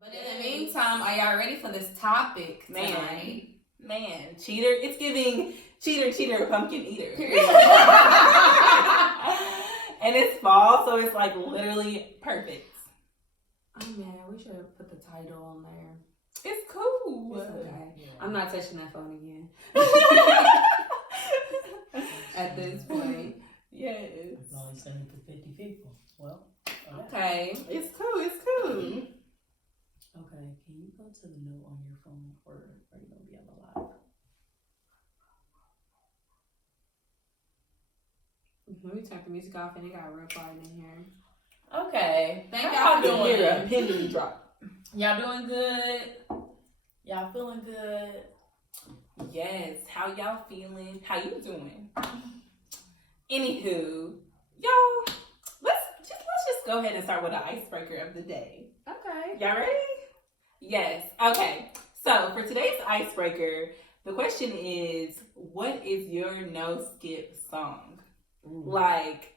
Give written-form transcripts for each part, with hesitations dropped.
But in the meantime, are y'all ready for this topic tonight? Man, cheater. It's giving cheater, pumpkin eater. And it's fall, so it's like literally perfect. Oh man, we should have put the title on there. It's cool. It's okay. Yeah. I'm not touching that phone again. At this point. Yes. I can only send it to 50 people. Well, okay. It's cool. Okay, can you go to the note on your phone, or are you going to be on the live? Let me turn the music off, and it got real quiet in here. Okay. Thank y'all for doing a penny drop. Y'all doing good? Y'all feeling good? Yes. How y'all feeling? How you doing? Anywho, y'all, let's just go ahead and start with the icebreaker of the day. Okay. Y'all ready? Yes. Okay. So for today's icebreaker, the question is, what is your no skip song? Ooh. Like,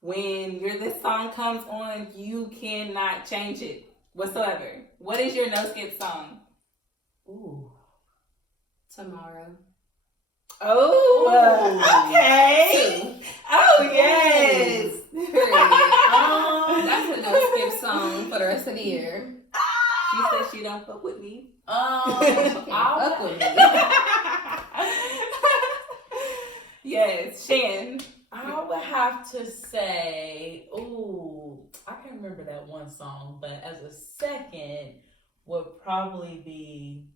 when this song comes on, you cannot change it whatsoever. What is your no skip song? Ooh. Tomorrow. Oh, okay. Oh, yes. That's a no skip song for the rest of the year. She said she don't fuck with me. I'll fuck with me. Yes, Shan. I would have to say, I can't remember that one song, but as a second would probably be,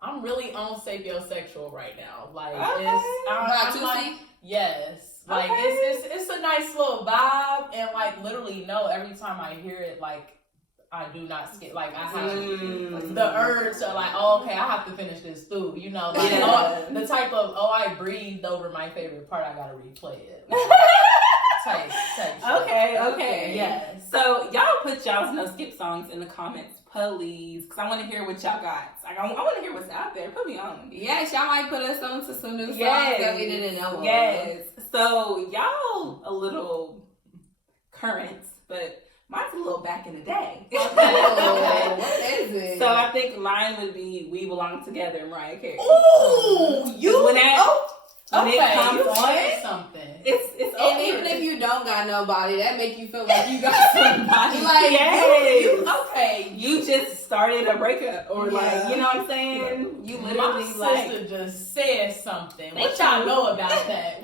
I'm really on sapiosexual right now. Like, okay. I'm like, yes. Like, okay. It's a nice little vibe, and like, literally, every time I hear it, like, I do not skip. Like, I have the urge to, like, okay, I have to finish this food. You know, like, the type of, I breathed over my favorite part, I gotta replay it. Type Okay. Yes. So, y'all put y'all's no skip songs in the comments, please, because I want to hear what y'all got. Like, I want to hear what's out there. Put me on. Yes, y'all might put us on to some new songs that we didn't know. Yes. So, y'all a little current, but mine's a little back in the day. Oh, what is it? So I think mine would be "We Belong Together" Mariah Carey. Ooh, when it comes on, something. It's and over. even if you don't got nobody, that make you feel like you got somebody. Like, yes. You just started a breakup, or like, you know what I'm saying? You literally my sister just said something. What y'all know about that?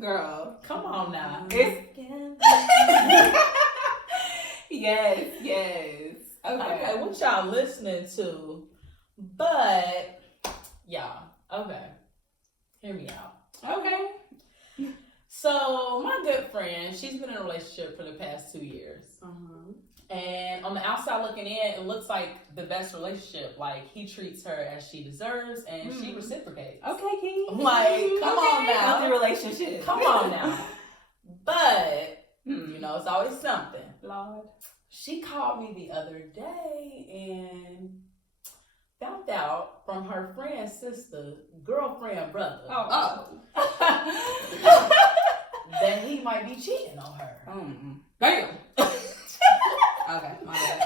Girl, come on now. Yes. Okay, what y'all listening to? But, y'all, okay. Hear me out. Okay. So, my good friend, she's been in a relationship for the past 2 years. And on the outside looking in, it looks like the best relationship. Like, he treats her as she deserves, and she reciprocates. Okay, King. Like, come on now. Healthy relationship. Come on now. But, it's always something. Lord. She called me the other day and found out from her friend's sister, girlfriend, brother, that he might be cheating on her. Damn. Okay, my bad.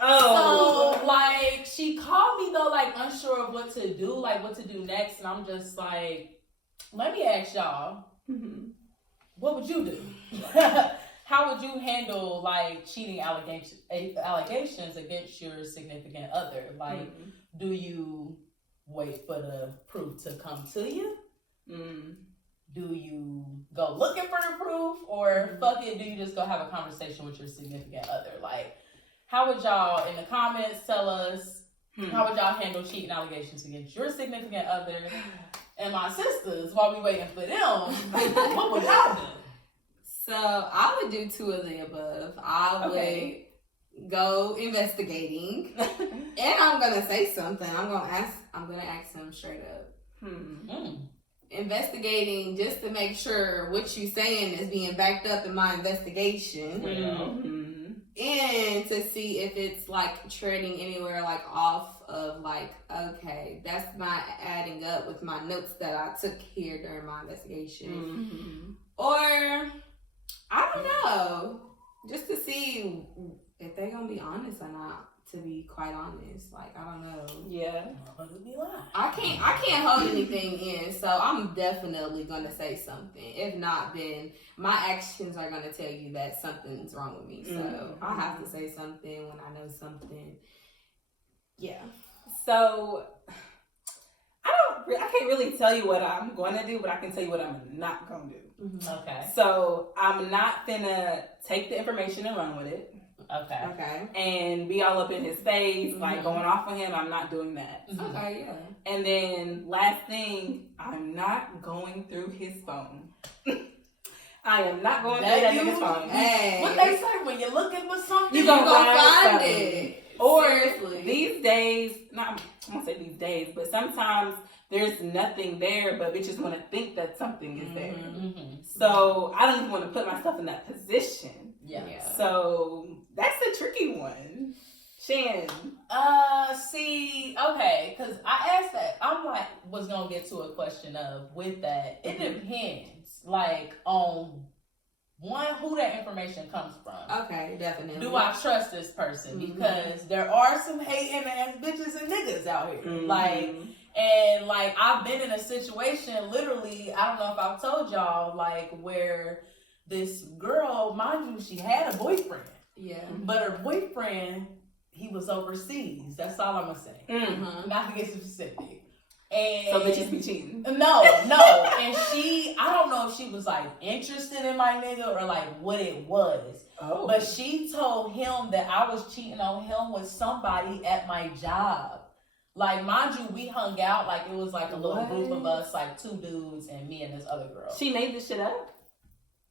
So, like, she called me, though, like, unsure of what to do next. And I'm just like, let me ask y'all, what would you do? How would you handle, like, cheating allegations against your significant other? Like, do you wait for the proof to come to you? Do you go looking for the proof? Or fuck it, do you just go have a conversation with your significant other? Like, how would y'all, in the comments, tell us, how would y'all handle cheating allegations against your significant other? And my sisters, while we waiting for them, what would y'all do? So I would do 2 of the above. I would go investigating, and I'm gonna say something. I'm gonna ask him straight up. Investigating just to make sure what you saying is being backed up in my investigation, and to see if it's like treading anywhere like off of like, okay, that's not adding up with my notes that I took here during my investigation, or I don't know. just to see if they gonna be honest or not. To be quite honest, like I don't know. Yeah, I can't hold anything in, so I'm definitely gonna say something. If not, then my actions are gonna tell you that something's wrong with me. So I have to say something when I know something. Yeah. So I can't really tell you what I'm going to do, but I can tell you what I'm not going to do. Mm-hmm. Okay. So I'm not gonna take the information and run with it. Okay. And be all up in his face, like going off on him. I'm not doing that. Mm-hmm. Okay, yeah. And then last thing, I'm not going through his phone. I am not going through that nigga's phone. Hey. What they say, when you're looking for something, You gonna find something. it. Or Seriously. these days, not I won't say these days, but sometimes there's nothing there, but bitches want to think that something is there. Mm-hmm. So I don't even want to put myself in that position. Yeah. So that's a tricky one. Shan. See, okay, because I asked that. I'm like, was gonna get to a question of with that. It depends, like on one, who that information comes from. Okay, definitely. Do I trust this person? Because there are some hating ass bitches and niggas out here. Like, and like I've been in a situation, literally, I don't know if I've told y'all, like where this girl, mind you, she had a boyfriend. Yeah. But her boyfriend, he was overseas. That's all I'm gonna say. Not to get specific. And so bitches be cheating. No. And I don't know if she was like interested in my nigga or like what it was. Oh. But she told him that I was cheating on him with somebody at my job. Like, mind you, we hung out, like it was like a little group of us, like 2 dudes and me and this other girl. She made this shit up?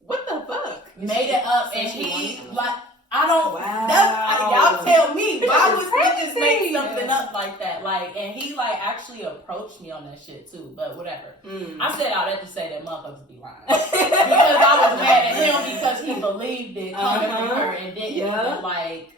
What the fuck? Made it up, and he, like, I don't, wow. Y'all tell me, why would crazy. bitches make something up like that? Like, and he, like, actually approached me on that shit, too, but whatever. I said all that to say that motherfuckers be lying. Because I was mad at him because he believed it, coming from her, and didn't even, like,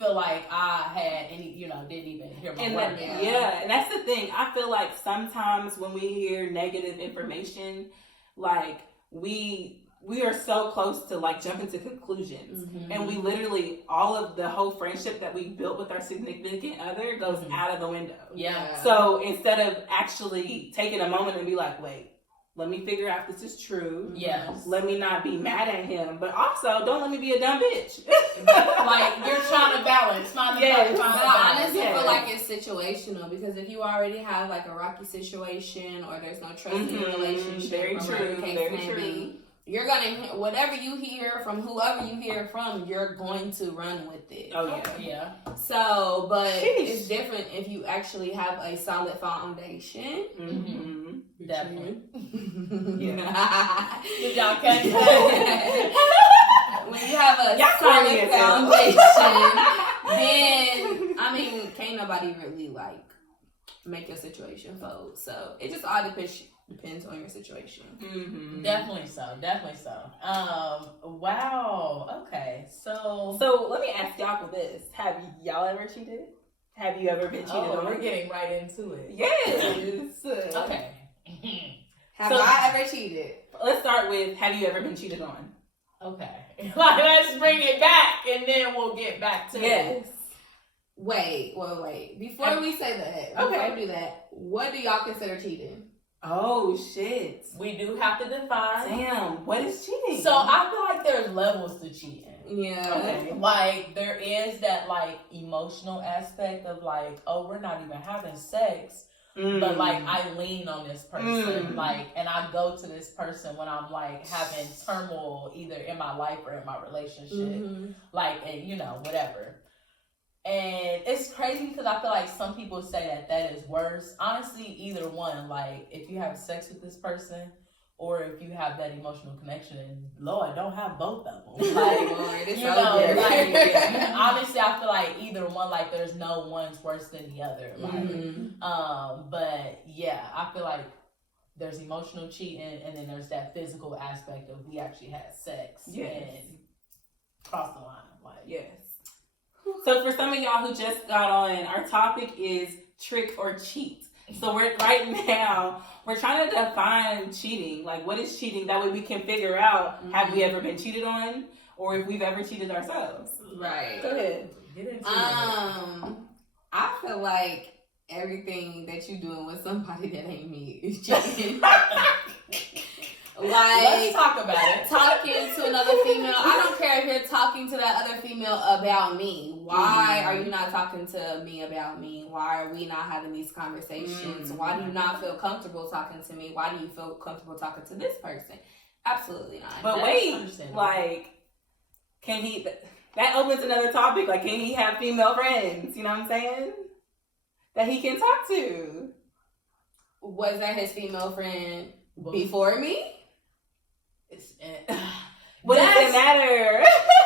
feel like I had any, didn't even hear my word. And that's the thing. I feel like sometimes when we hear negative information, like, we are so close to like jumping to conclusions, and we literally, all of the whole friendship that we built with our significant other goes out of the window. Yeah. So instead of actually taking a moment and be like, wait, let me figure out if this is true. Yes. Let me not be mad at him, but also don't let me be a dumb bitch. Like, you're trying to balance. I honestly feel like it's situational, because if you already have like a rocky situation or there's no trust in the relationship, very true. You're gonna, whatever you hear from whoever you hear from, you're going to run with it. Oh yeah. So, but it's different if you actually have a solid foundation. Definitely. Yeah. Did y'all catch that? When you have a solid foundation, then can't nobody really like make your situation fold. So it just all depends on your situation. Definitely so. Wow. Okay. So let me ask y'all for this: have y'all ever cheated? Have you ever been cheated on? We're getting right into it. Yes. Okay. Have I ever cheated? Let's start with: have you ever been cheated on? Okay. Let's bring it back, and then we'll get back to it. Wait. Before we say that, before we do that, what do y'all consider cheating? Oh shit. We do have to define. Damn, what is cheating? So I feel like there's levels to cheating. Yeah. Okay. Like, there is that like emotional aspect of like, oh, we're not even having sex. But like, I lean on this person, like, and I go to this person when I'm like having turmoil either in my life or in my relationship, like, and whatever. And it's crazy because I feel like some people say that is worse. Honestly, either one. Like, if you have sex with this person, or if you have that emotional connection, and Lord, don't have both of them. Like, honestly, I feel like either one, like, there's no one's worse than the other. Like, but yeah, I feel like there's emotional cheating, and then there's that physical aspect of we actually had sex and cross the line. Like, yes. So for some of y'all who just got on, our topic is trick or cheat. So we're trying to define cheating. Like, what is cheating? That way we can figure out, have we ever been cheated on? or if we've ever cheated ourselves. Right. Go ahead. Get into it. I feel like everything that you doing with somebody that ain't me is cheating. Let's talk about it. Talking to another female. I don't care if you're talking to that other female about me. Why are you not talking to me about me? Why are we not having these conversations? Why do you not feel comfortable talking to me? Why do you feel comfortable talking to this person? Absolutely not. But That's wait, understandable. like, can he? That opens another topic. Like, can he have female friends? You know what I'm saying? That he can talk to. Was that his female friend before me? What does it matter?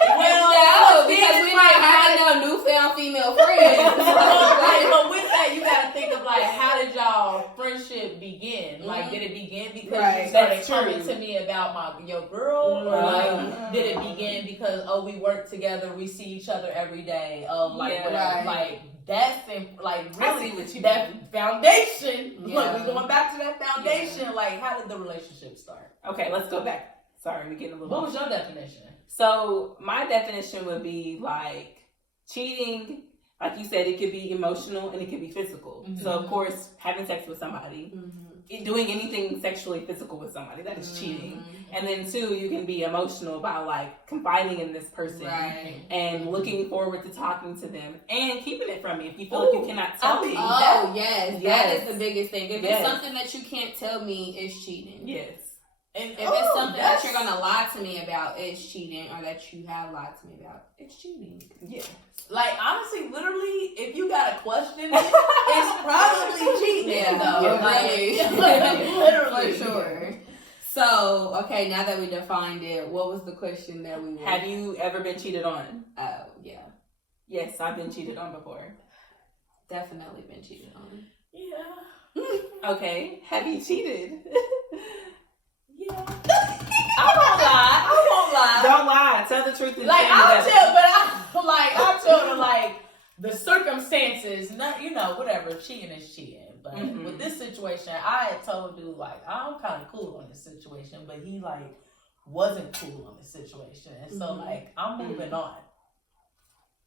No, because we might have no newfound female friends. But with that, you gotta think of like, how did y'all friendship begin? Like, did it begin because you started coming to me about your girl, or like, did it begin because we work together, we see each other every day, whatever, like. That's like really that foundation. Yeah. Look, we're going back to that foundation. Yeah. Like, how did the relationship start? Okay, let's go back. Sorry, we're getting a little. What was your definition? So my definition would be like cheating. Like you said, it could be emotional and it could be physical. Mm-hmm. So of course, having sex with somebody, doing anything sexually physical with somebody, that is cheating. And then two, you can be emotional about like confiding in this person and looking forward to talking to them and keeping it from me if you feel like you cannot tell me. Yes, that is the biggest thing. If it's something that you can't tell me, it's cheating. Yes. And if it's something that you're gonna lie to me about, it's cheating, or that you have lied to me about, it's cheating. Yeah. Like, honestly, literally, if you got a question, it's probably cheating. Yeah, though. Literally, for sure. So, okay, now that we defined it, what was the question that we were... Have you ever been cheated on? Oh, yeah. Yes, I've been cheated on before. Definitely been cheated on. Yeah. Okay, have you cheated? Yeah. I won't lie. Don't lie. Tell the truth. Like, I'll tell her, like, the circumstances, whatever, cheating is cheating. But with this situation, I had told you, like, I'm kind of cool on this situation, but he, like, wasn't cool on this situation. And so, like, I'm moving on.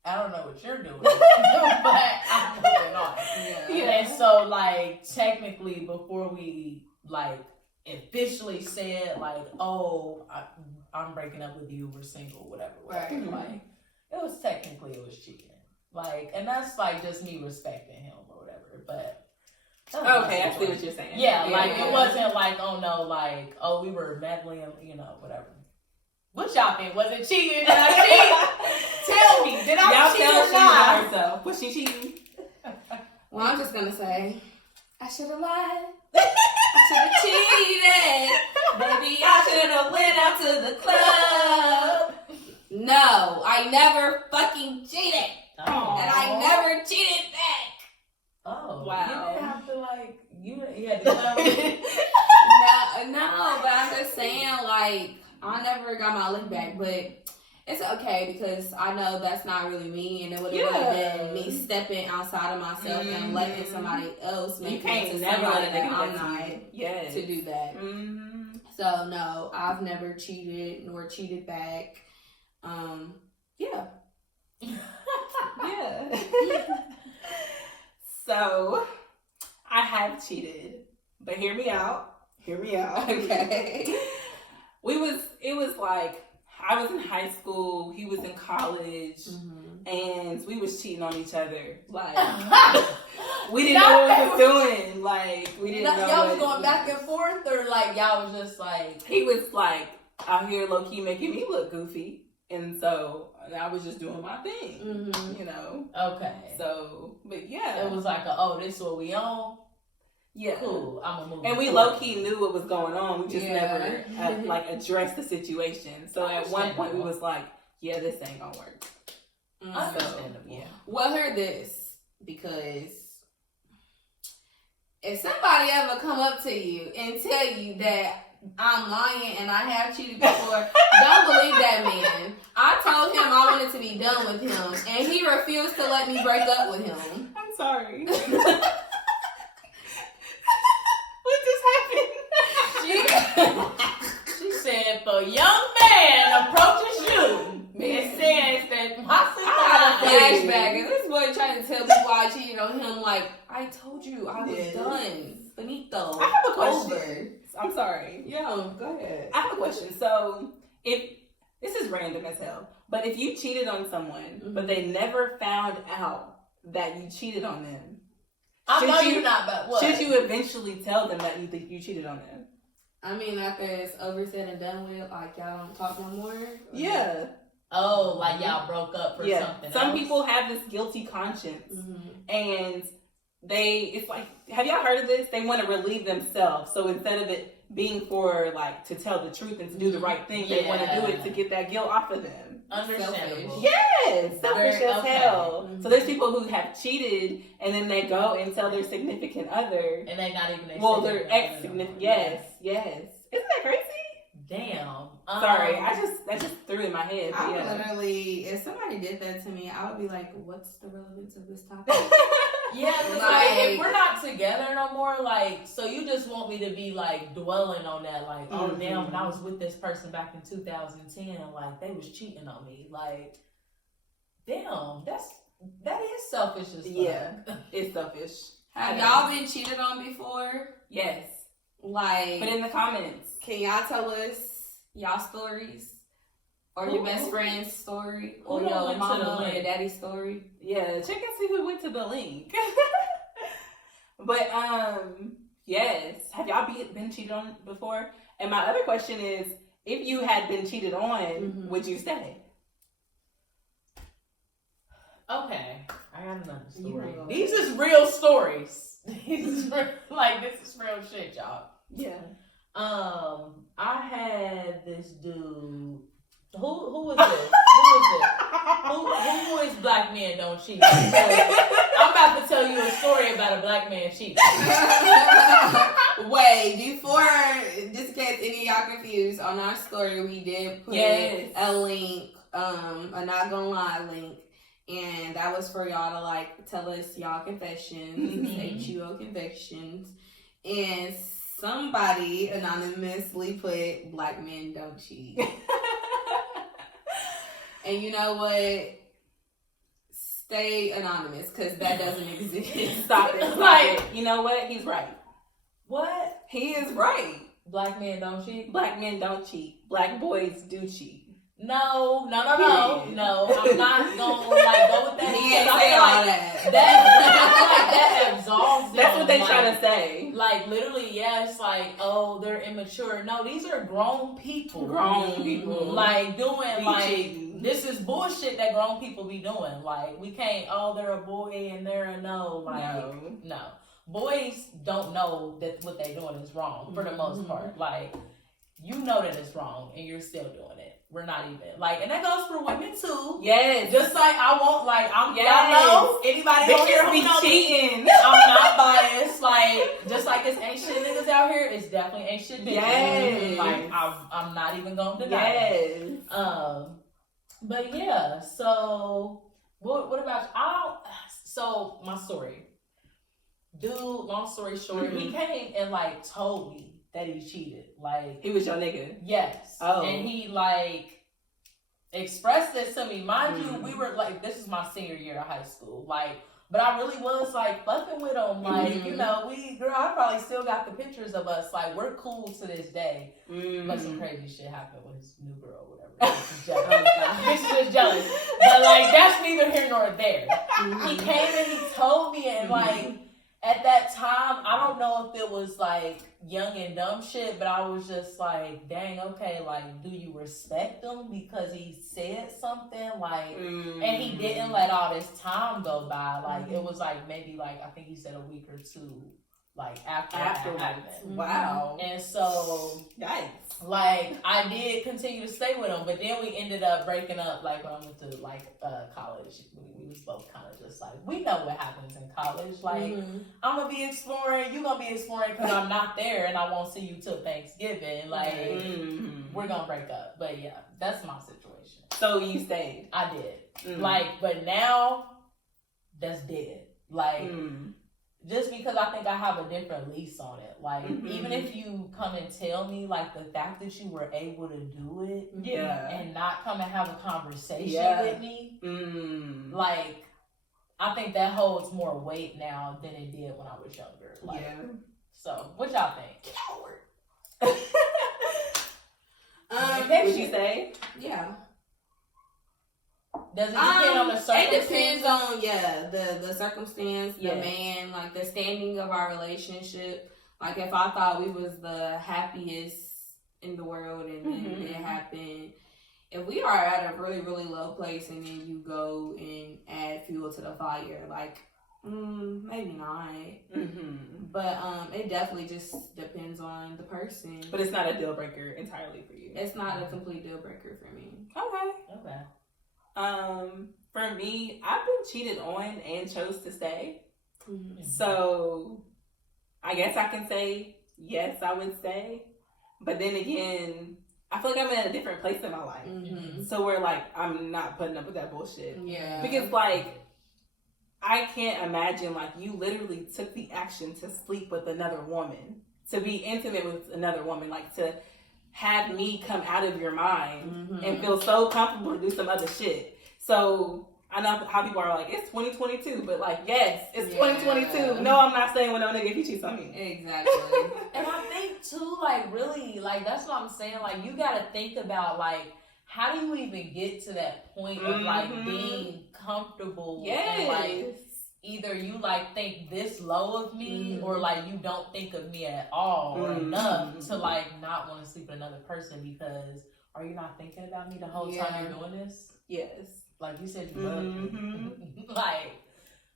I don't know what you're doing, but I'm moving on. Yeah. And so, like, technically, before we, like, officially said, like, I'm breaking up with you, we're single, whatever. Like, it was cheating. Like, and that's, like, just me respecting him or whatever, but... Okay, I see what you're saying. Yeah, it wasn't like, we were meddling, whatever. What y'all think? Was it cheating? Did I cheat? Tell me, did I cheat or not? Herself. Was she cheating? Well, I'm just gonna say, I should have lied. I should have cheated. Baby, I should have went out to the club. No, I never fucking cheated. Oh. And I never cheated back. Oh, wow. You didn't have to, like, you had to tell me. No, but I'm just saying, like, I never got my lick back, but it's okay because I know that's not really me, and it would have been me stepping outside of myself and letting somebody else make me into somebody that I'm not to do that. So, no, I've never cheated nor cheated back. Yeah. Yeah. So, I have cheated, but hear me out. Okay. It was like, I was in high school, he was in college, and we was cheating on each other. Like, we didn't know what we was doing. Like, we didn't know. Y'all was going back and forth, or like, y'all was just like... He was like, out here low-key making me look goofy. And so I was just doing my thing, Okay. So, but yeah. It was like, this what we on? Yeah. Cool. I'm gonna move. And we low-key knew what was going on. We just never, addressed the situation. So at one point we was like, yeah, this ain't gonna work. Understandable. So, yeah. Well, hear this, because if somebody ever come up to you and tell you that I'm lying and I have cheated before, don't believe that man. I told him I wanted to be done with him, and he refused to let me break up with him. I'm sorry. What just happened? She said, if a young man approaches you flashback. And this boy trying to tell people I cheated on him. Like, I told you I was done. Finito. I have a question. Over. I'm sorry. Yo, go ahead. I have a question. So, if this is random as hell, but if you cheated on someone, but they never found out that you cheated on them, I know you're not, but what? Should you eventually tell them that you think you cheated on them? I mean, after it's over, said and done with, like, y'all don't talk no more? Yeah. Oh, like y'all broke up for something Some else? people have this guilty conscience, and it's like, have y'all heard of this? They want to relieve themselves. So instead of it being for, like, to tell the truth and to do the right thing, they want to do it to get that guilt off of them. Understandable. Yes, selfish as hell. Mm-hmm. So there's people who have cheated and then they go and tell their significant other, and they not even their ex significant. Yes. Isn't that crazy? Damn. Sorry, that just threw in my head. I would literally, if somebody did that to me, I would be like, "What's the relevance of this topic?" Yeah, because like, if we're not together no more, like, so you just want me to be like dwelling on that, like, oh damn, when I was with this person back in 2010, like they was cheating on me, like, damn, that is selfish as fuck. Yeah, it's selfish. Have y'all been cheated on before? Yes. Like, put in the comments. Can y'all tell us y'all stories? Or your best friend's story? Or your mama or your daddy's story? Yeah, check and see who went to the link. But, yes. Have y'all been cheated on before? And my other question is, if you had been cheated on, would you stay? Okay, I got another story. These is real stories. This is real shit, y'all. Yeah. I had this dude. Who was this? Who is Black Men Don't Cheat? I'm about to tell you a story about a black man cheating. Wait, before, just in case any of y'all confused, on our story we did put a link, a not gonna lie link, and that was for y'all to like tell us y'all confessions, HUO confessions, and somebody anonymously put Black Men Don't Cheat. And you know what? Stay anonymous, because that doesn't exist. Stop it. You know what? He's right. What? He is right. Black men don't cheat? Black men don't cheat. Black boys do cheat. No. I'm not gonna go with that. He ain't say all that. That absolves them. That's what they trying to say. Like, literally, it's like, oh, they're immature. No, these are grown people. Like, doing, this is bullshit that grown people be doing. Like, we can't, they're a boy and they're a no. Like, no. Boys don't know that what they're doing is wrong, for the most part. Like, you know that it's wrong and you're still doing it. We're not even like, and that goes for women too. Yes. Just like I won't like y'all know anybody out here be cheating. I'm not biased. Like, just like it's ain't shit niggas out here, it's definitely ain't shit niggas. Yes. Like I'm not even gonna deny it. But yeah. So what about so my story. Dude, long story short, he came and like told me that he cheated. Like, he was your nigga. Yes. Oh. And he like expressed this to me. Mind you, we were like, this is my senior year of high school. Like, but I really was like fucking with him. Like, you know, I probably still got the pictures of us. Like, we're cool to this day. But some crazy shit happened with his new girl or whatever. This is just jealous. But like, that's neither here nor there. He came and he told me, and like, at that time, I don't know if it was like young and dumb shit, but I was just like, dang, okay, like, do you respect him because he said something? Like, and he didn't let all this time go by. Like, it was like maybe like, I think he said a week or two, like, after that happened. Wow. And so, yikes. Like, I did continue to stay with him, but then we ended up breaking up, like, when I went to, like, college. We was both kind of just like, we know what happens in college. Like, I'm going to be exploring, you going to be exploring because I'm not there and I won't see you till Thanksgiving. Like, we're going to break up. But, yeah, that's my situation. So, you stayed? I did. Like, but now, that's dead. Like, just because I think I have a different lease on it. Like, even if you come and tell me, like, the fact that you were able to do it and not come and have a conversation with me, like, I think that holds more weight now than it did when I was younger. Like, so, what y'all think? Coward. Would you say? Yeah. Does it depend on the circumstance? It depends on the circumstance, the man, like the standing of our relationship. Like if I thought we was the happiest in the world and then it happened. If we are at a really, really low place and then you go and add fuel to the fire, like maybe not. But it definitely just depends on the person. But it's not a deal breaker entirely for you. It's not a complete deal breaker for me. Okay. For me, I've been cheated on and chose to stay. So I guess I can say yes, I would stay. But then again, I feel like I'm in a different place in my life. So where like I'm not putting up with that bullshit. Yeah. Because like I can't imagine like you literally took the action to sleep with another woman, to be intimate with another woman, like to have me come out of your mind and feel so comfortable to do some other shit. So I know how people are like, it's 2022, but like, yes, it's 2022. No, I'm not staying with no nigga if he cheats on me. Exactly. And I think too, like really, like that's what I'm saying. Like you gotta think about like, how do you even get to that point of like being comfortable and like either you like think this low of me or like you don't think of me at all or enough to like not want to sleep with another person because are you not thinking about me the whole time you're doing this? Yes. Like you said you love me. Like,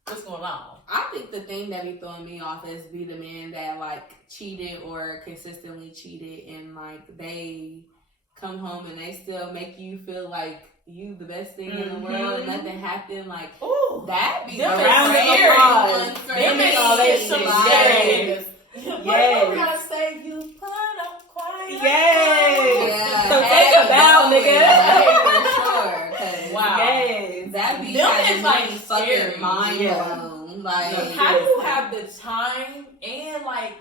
what's going on? I think the thing that be throwing me off is be the men that like cheated or consistently cheated and like they come home and they still make you feel like you the best thing in the world and nothing happen. Like, ooh, that be them the is scary. Them is some scary. Yes. What I say? You put up quiet. Yes. So take a bow, nigga. For sure. Wow. Yes. That be them is like fucking scary. mind blown. Like, how do you have the time and like?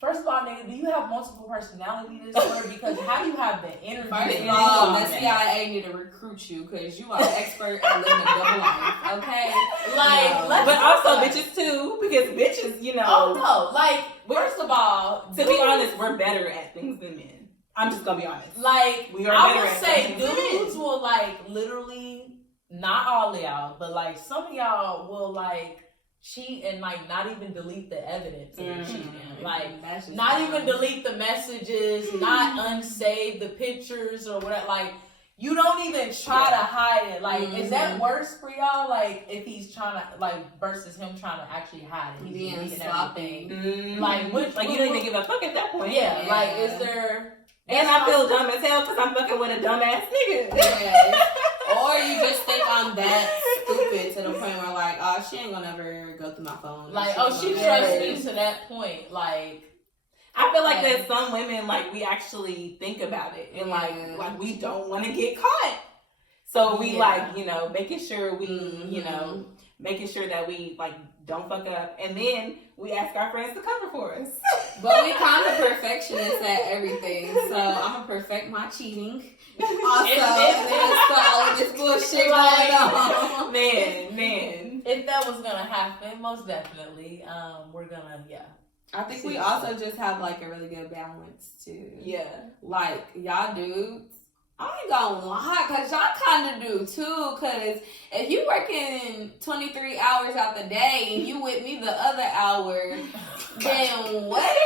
First of all, nigga, do you have multiple personality disorder? Because how do you have the energy? First of all, the CIA need to recruit you because you are an expert at living a double life. Okay, like, but also bitches too, because bitches, you know. Oh no, like first of all, to be honest, we're better at things than men. I'm just gonna be honest. Like, we are I better would at say things than dudes men. will like literally, not all of y'all, but like some of y'all will like cheat and like not even delete the evidence of the cheating. Like not even delete the messages, not unsave the pictures or whatever. Like you don't even try to hide it. Like is that worse for y'all? Like if he's trying to like versus him trying to actually hide it, he's being deleting sloppy. everything. Like which like you don't even give a fuck at that point. Yeah, like is there? And I feel dumb as hell because I'm fucking with a dumbass nigga. Yeah. Or you just think I'm that stupid to the point where like, oh, she ain't gonna ever go through my phone. Like, oh, she trusts me to that point. Like, I feel like that some women like we actually think about it and like we don't want to get caught. So we like, you know, making sure we, you know, making sure that we like don't fuck up, and then we ask our friends to cover for us. But we kind of perfectionists at everything, so I'm gonna perfect my cheating. Also, and then all of this bullshit going on. Man. If that was gonna happen, most definitely, we're gonna, I think we also just have like a really good balance too. Yeah. Like y'all dudes, I ain't gonna lie, cause y'all kind of do too. Cause if you working 23 hours out the day and you with me the other hour, then what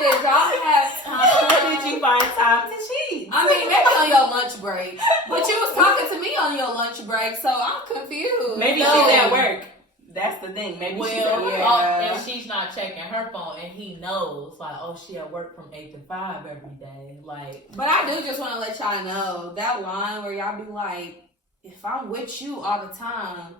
did y'all have time? Where did you find time to cheat? I mean, maybe on your lunch break, but you was talking to me on your lunch break, so I'm confused. Maybe she's at work. That's the thing. Maybe she's at work. And she's not checking her phone, and he knows, like, oh, she at work from 8 to 5 every day. Like, but I do just want to let y'all know that line where y'all be like, if I'm with you all the time,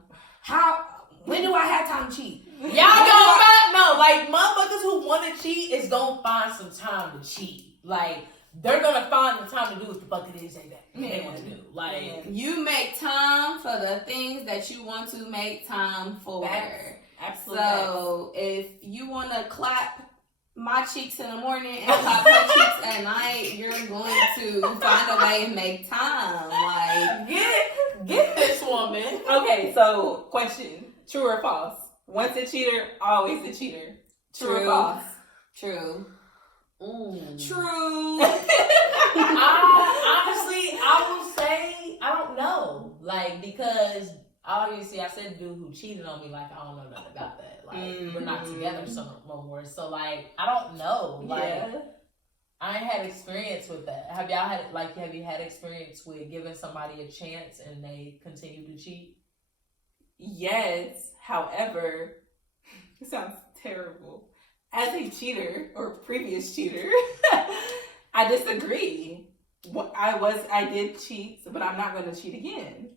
when do I have time to cheat? Y'all gonna find, no, like, motherfuckers who want to cheat is gonna find some time to cheat. Like, they're gonna find the time to do what the fuck it is they want to do. Like, you make time for the things that you want to make time for. Absolutely. So if you want to clap my cheeks in the morning and clap her cheeks at night, you're going to find a way and make time. Like, get this woman. Okay, so question: true or false? Once a cheater, always a cheater. True or false? True. True. Honestly, I will say I don't know. Like, because obviously I said the dude who cheated on me, like, I don't know nothing about that. Like, we're not together no more. So, like, I don't know. Like, I ain't had experience with that. Have you had experience with giving somebody a chance and they continue to cheat? Yes. However, it sounds terrible. As a cheater or previous cheater, I disagree. I did cheat, but I'm not going to cheat again.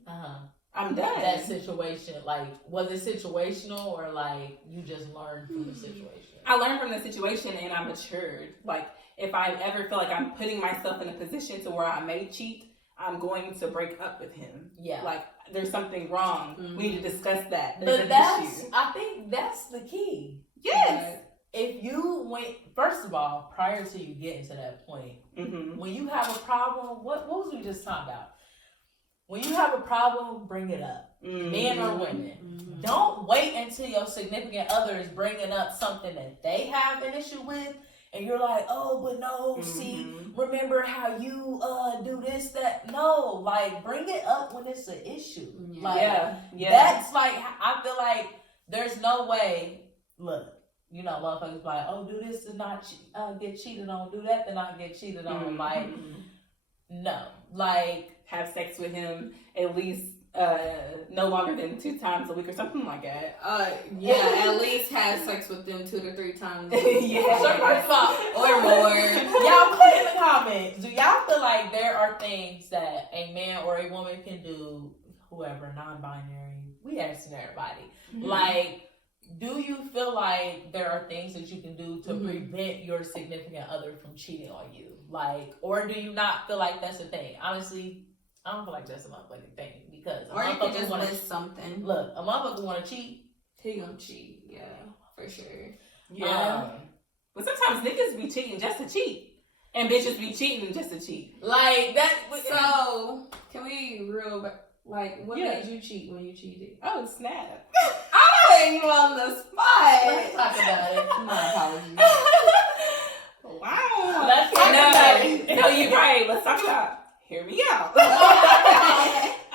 I'm done. That situation, like, was it situational or like you just learned from the situation? I learned from the situation and I matured. Like, if I ever feel like I'm putting myself in a position to where I may cheat, I'm going to break up with him. Yeah. Like, there's something wrong. We need to discuss that. But I think that's the key. Yes. If you went, first of all, prior to you getting to that point, when you have a problem, what was we just talking about? When you have a problem, bring it up. Men or women. Don't wait until your significant other is bringing up something that they have an issue with. And you're like, oh, but no, see, remember how you do this, that. No, like, bring it up when it's an issue. Like, that's like, I feel like there's no way, look, you know, motherfuckers like, oh, do this to not get cheated on, do that to not get cheated on. Like, no. Like, have sex with him at least no longer than 2 times a week or something like that. At least have sex with them 2 to 3 times. Yeah. So first of all, or more. Y'all put in the comments. Do y'all feel like there are things that a man or a woman can do, whoever, non-binary? We asking everybody. Like, do you feel like there are things that you can do to prevent your significant other from cheating on you? Like, or do you not feel like that's a thing? Honestly, I don't feel like that's a motherfucking thing because or you could just miss something. Look, a motherfucker want to cheat. He gonna cheat, yeah, for sure. Yeah, but sometimes niggas be cheating just to cheat, and bitches be cheating just to cheat. Like that. So can we like what made you cheat when you cheated? Oh snap! I'm putting you on the spot. Let's talk about it. My apologies. Wow. Let's talk about it. No, you're right. Let's talk about it. Hear me out.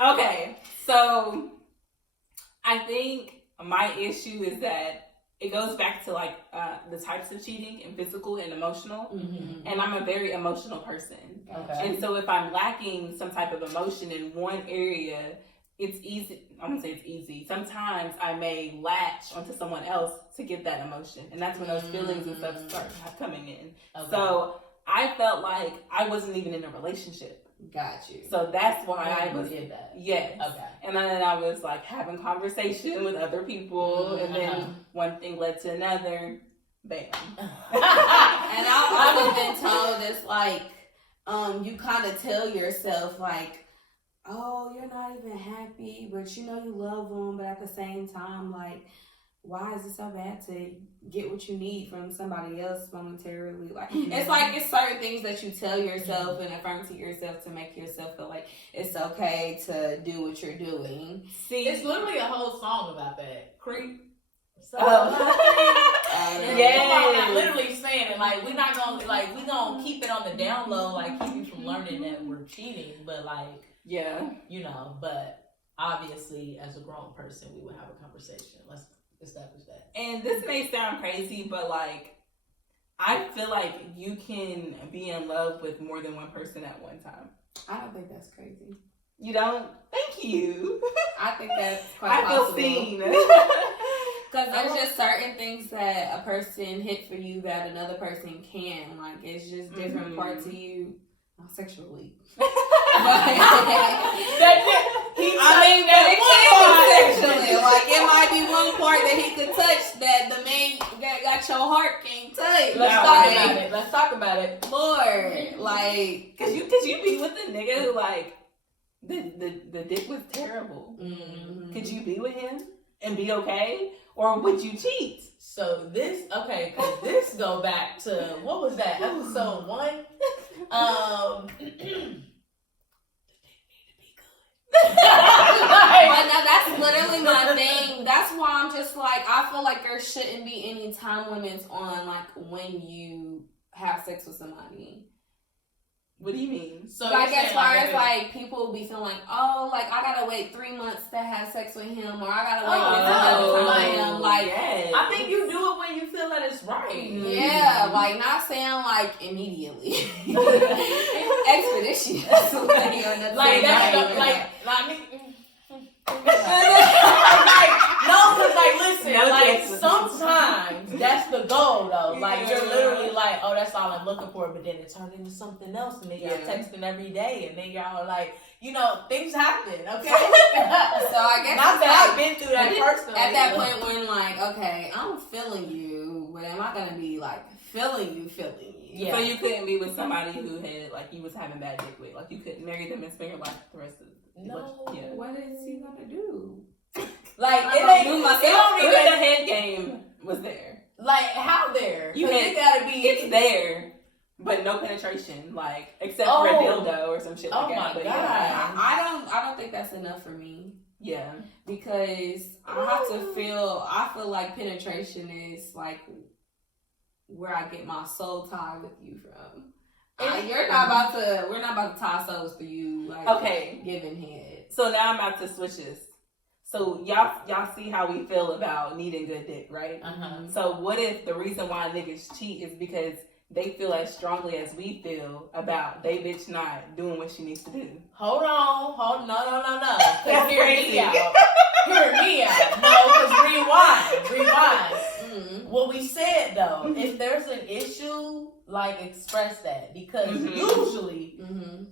Okay, so I think my issue is that it goes back to like the types of cheating and physical and emotional. And I'm a very emotional person. Okay. And so if I'm lacking some type of emotion in one area, it's easy. I wouldn't say it's easy. Sometimes I may latch onto someone else to get that emotion. And that's when those feelings and stuff start coming in. Okay. So I felt like I wasn't even in a relationship. Got you. So that's why I was did that. Yes. Okay. And then I was like having conversation with other people, and then one thing led to another. Bam. And I've also been told it's like you kind of tell yourself like, oh, you're not even happy, but you know you love them, but at the same time, like, why is it so bad to get what you need from somebody else momentarily? Like, it's like it's certain things that you tell yourself and affirm to yourself to make yourself feel like it's okay to do what you're doing. See, it's literally a whole song about that. Creep. So, yeah, I'm literally saying it. Like, we're not gonna we gonna keep it on the down low, like keep you from learning that we're cheating, but like, yeah, you know, but obviously as a grown person, we would have a conversation. Let's establish that. And this may sound crazy, but like, I feel like you can be in love with more than one person at one time. I don't think that's crazy. You don't? Thank you. I think that's quite possible. I feel seen. Because there's just certain things that a person hit for you that another person can. Like, it's just different parts of you sexually. Sexually. Like, it might be one part that he could touch that the man that got your heart can't touch. Let's talk about it. Lord, like, cause you be with a nigga who like the dick was terrible. Could you be with him and be okay? Or would you cheat? So this, okay, because this go back to, what was that, episode 1? But now that's literally my thing. That's why I'm just like, I feel like there shouldn't be any time limits on like when you have sex with somebody. What do you mean? So like as far as if like people be feeling like, oh, like I gotta wait 3 months to have sex with him, or I gotta wait this amount of time with him. Like, yes. I think you do it when you feel that it's right. Yeah, like not saying like immediately, expeditious. Like that's the, like I mean. No, because like listen, No, like Jackson. sometimes that's the goal though. Like Yeah. you're literally like, oh, that's all I'm looking for, but then it turned into something else, and then y'all Yeah. texting every day, and then y'all are like, you know, things happen, okay? So I guess Not it's that like, I've been through that personally. at that point when like, okay, I'm feeling you, but am I gonna be like feeling you? Yeah. So you couldn't be with somebody who had like you was having bad dick with, like you couldn't marry them and spend your life the rest of No. Yeah. What is he gonna do? Like I'm it gonna ain't. do It myself. don't Even even. the head game was there. Like how there? You 'Cause had- it gotta be. It's there, but no penetration, like except for a Oh. dildo or some shit like Oh that. my But God. yeah. I don't think that's enough for me. Yeah. Because I have to feel. I feel like penetration is like where I get my soul tie with you from. We're not about to tie souls for you. Like, Okay. giving head. So now I'm about to switch this. So y'all see how we feel about needing good dick, right? Uh-huh. So what if the reason why niggas cheat is because they feel as strongly as we feel about they bitch not doing what she needs to do? Hold on. No. That's Cause hear crazy. me out. Hear me out. No, cause rewind. Mm-hmm. What we said though, if there's an issue, like express that, because Mhm. usually Mm-hmm.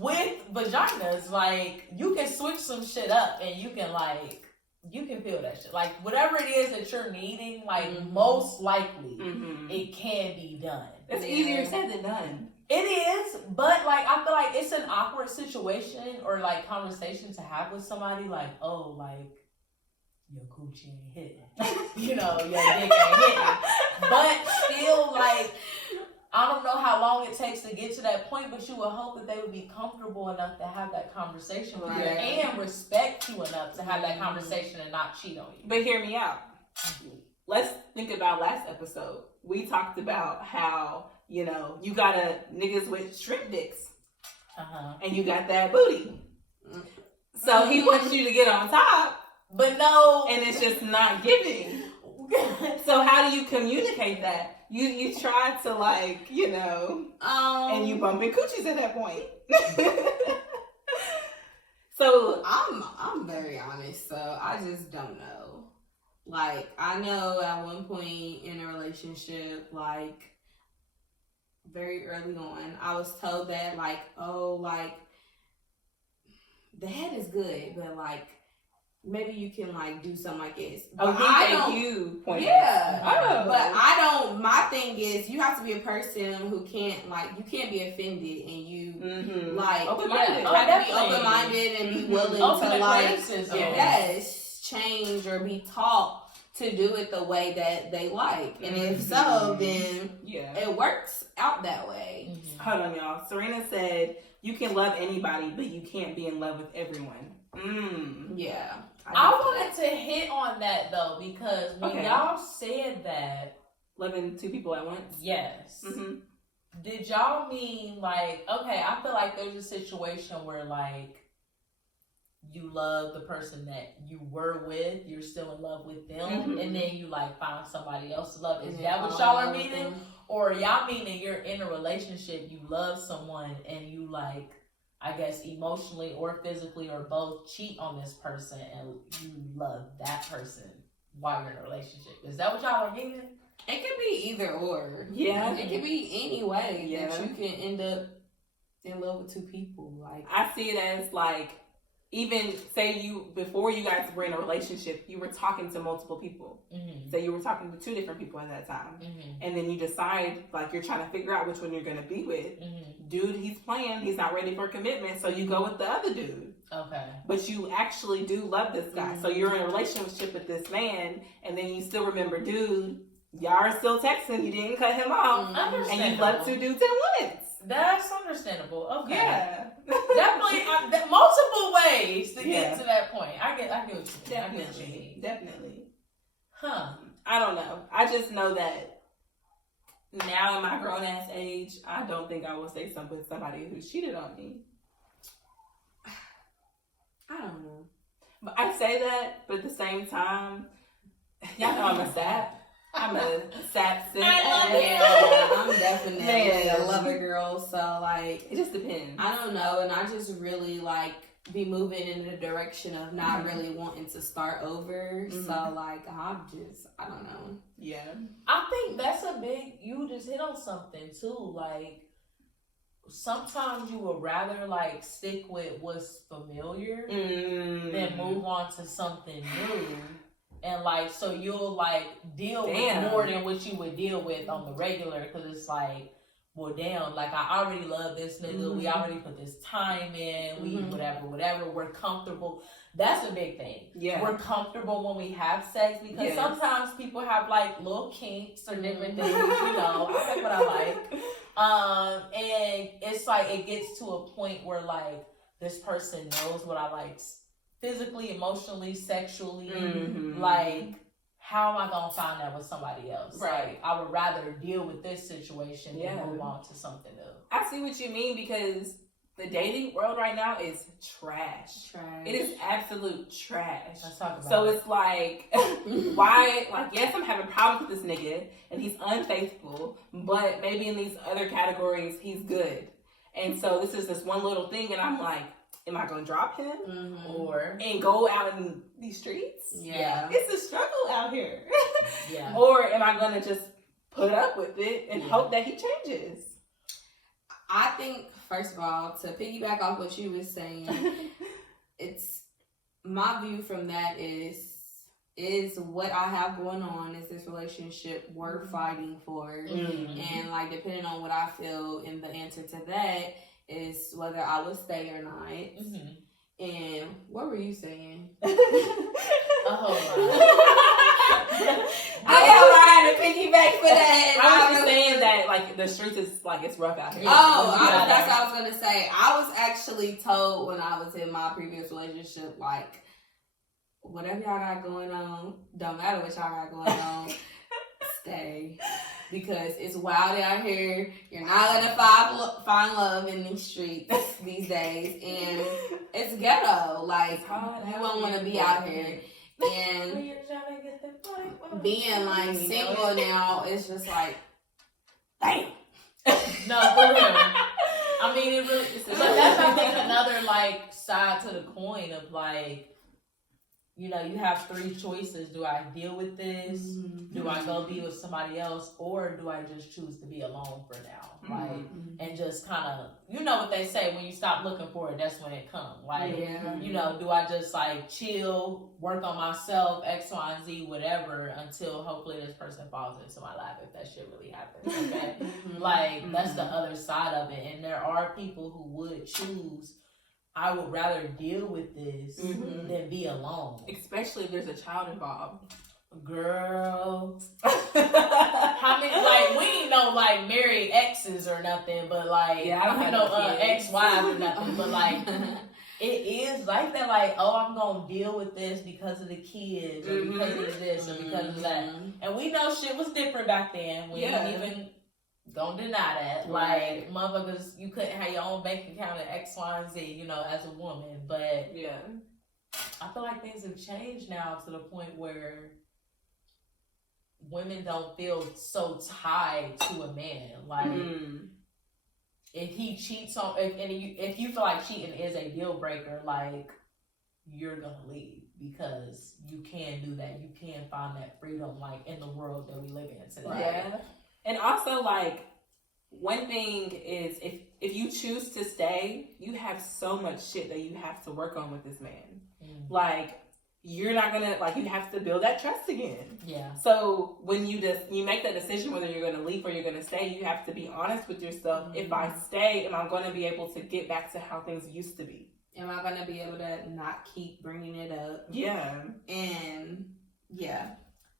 with vaginas, like you can switch some shit up and you can feel that shit. Like whatever it is that you're needing, like Mhm. most likely Mm-hmm. it can be done. It's Yeah. easier said than done. It is, but like I feel like it's an awkward situation or like conversation to have with somebody. Like, oh, like your coochie ain't hitting, you know, your dick ain't hitting. But still, like I don't know how long it takes to get to that point, but you would hope that they would be comfortable enough to have that conversation with you Right. and respect you enough to have that conversation and not cheat on you. But hear me out. Let's think about last episode. We talked about how, you know, you got niggas with shrimp dicks Uh-huh. and you got that booty. So he wants you to get on top But no, and it's just not giving. So how do you communicate that? You try to like, you know, and you bumping coochies at that point. So I'm very honest, so I just don't know. Like, I know at one point in a relationship, like very early on, I was told that like, oh, like the head is good, but like maybe you can like do something like this. oh, But he I gave don't. you pointers. Yeah, Oh. but I don't. My thing is, you have to be a person who can't like. You can't be offended, and you Mm-hmm. like Open-minded. you Oh, have to be definitely. open-minded and be Mhm. willing Open to to like criticism. yes, change or be taught to do it the way that they like. And if so, then Yeah. it works out that way. Mhm. Hold on, y'all. Serena said you can love anybody, but you can't be in love with everyone. Yeah, I wanted to hit on that though because when Okay. y'all said that, Loving two people at once. yes, Mm-hmm. did y'all mean like, okay, I feel like there's a situation where like you love the person that you were with, you're still in love with them, Mhm. and then you like find somebody else to love. Is And that then what fall y'all in are love with meaning? them. Or y'all meaning you're in a relationship, you love someone, and you like, I guess emotionally or physically or both cheat on this person, and you love that person while you're in a relationship. Is that what y'all are meaning? It could be either or. Yeah. It could be any way Yeah. that you can end up in love with two people. Like I see it as like even say before you guys were in a relationship, you were talking to multiple people. Mm-hmm. Say you were talking to 2 different people at that time. Mm-hmm. And then you decide, like, you're trying to figure out which one you're going to be with. Mm-hmm. Dude, he's playing. He's not ready for commitment. So you go with the other dude. Okay. But you actually do love this guy. So you're in a relationship with this man. And then you still remember, dude, y'all are still texting. You didn't cut him off. And you love 2 dudes at once. That's understandable. Okay. Yeah. Definitely multiple ways to get to that point. I get what you mean. Definitely. Definitely. Huh. I don't know. I just know that now in my grown ass age, I don't think I will stay with somebody who cheated on me. I don't know. But I say that, but at the same time, y'all know I'm a sap. I'm a sap sis. Yeah, I'm definitely Man. a lover girl. So like, It just depends. I don't know, and I just really like be moving in the direction of not really wanting to start over. So like, I don't know. Yeah. I think that's you just hit on something too. Like, sometimes you would rather like stick with what's familiar than move on to something new. And like, so you'll like deal with more than what you would deal with on the regular, because it's like, well, damn, like I already love this nigga. We already put this time in. We whatever. We're comfortable. That's a big thing. Yeah. We're comfortable when we have sex, because sometimes people have like little kinks or different things. I like what I like. And it's like it gets to a point where like this person knows what I like. Physically, emotionally, sexually, like, how am I gonna find that with somebody else? Right. Like, I would rather deal with this situation than move on to something new. I see what you mean, because the dating world right now is trash. It is absolute trash. Let's talk about so it. It's like, why? Like, yes, I'm having problems with this nigga, and he's unfaithful, but maybe in these other categories, he's good. And so this is this one little thing, and I'm like, am I gonna drop him and go out in these streets? Yeah. It's a struggle out here. Yeah. Or am I gonna just put up with it and hope that he changes? I think, first of all, to piggyback off what you were saying, it's my view from that is what I have going on, is this relationship worth fighting for? And like, depending on what I feel, and the answer to that is whether I would stay or not. And what were you saying? I got lying to piggyback for that. I was just saying that like the streets is like, it's rough out here. That's what I was gonna say. I was actually told when I was in my previous relationship, like, whatever y'all got going on, don't matter what y'all got going on, stay. Because it's wild out here. You're not gonna find love in these streets these days, and it's ghetto. Like, you won't want to be out here, and being like single now, it's just like, damn. No, for real. I mean, it really. But that's, I think, another like side to the coin of like, you have 3 choices. Do I deal with this? Do I go be with somebody else? Or do I just choose to be alone for now? Like, and just kind of, what they say, when you stop looking for it, that's when it comes. Like, do I just like chill, work on myself, X, Y, and Z, whatever, until hopefully this person falls into my life, if that shit really happens. Okay? Like, that's the other side of it. And there are people who would choose, I would rather deal with this than be alone. Especially if there's a child involved. Girl. How many, like, we ain't no, like, married exes or nothing, but, like, I don't have no ex-wives or nothing, but, like, it is like that, like, oh, I'm gonna deal with this because of the kids, or because of this, or because of that. And we know shit was different back then. We ain't even gonna deny that. Like, motherfuckers, you couldn't have your own bank account at X, Y, and Z, as a woman. But I feel like things have changed now to the point where women don't feel so tied to a man. Like, if he cheats on, if you feel like cheating is a deal breaker, like, you're gonna leave, because you can do that. You can find that freedom, like, in the world that we live in today. Yeah. And also, like, one thing is if you choose to stay, you have so much shit that you have to work on with this man. Like, you're not gonna, like, you have to build that trust again. Yeah. So when you make that decision whether you're gonna leave or you're gonna stay, you have to be honest with yourself. If I stay, am I gonna be able to get back to how things used to be? Am I gonna be able to not keep bringing it up? Yeah. And yeah.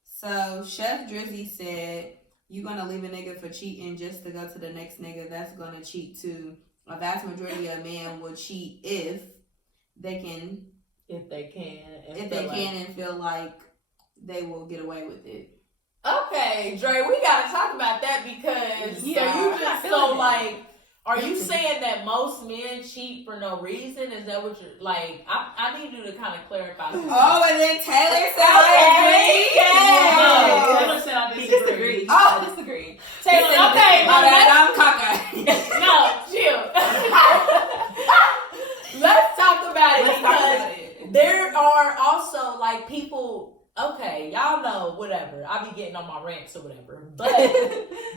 So Chef Drizzy said, you gonna leave a nigga for cheating just to go to the next nigga that's gonna cheat too. A vast majority of men will cheat if they can. If they can. And feel like they will get away with it. Okay, Dre, we gotta talk about that because so you just so like, are you saying that most men cheat for no reason? Is that what you're like? I need you to kind of clarify. Oh, and then Taylor said, No, Taylor said I disagree. I disagree. Taylor, okay, I'm cockeyed. no, chill. Let's talk about it because there are also like people. Okay, y'all know whatever. I be getting on my rants or whatever. But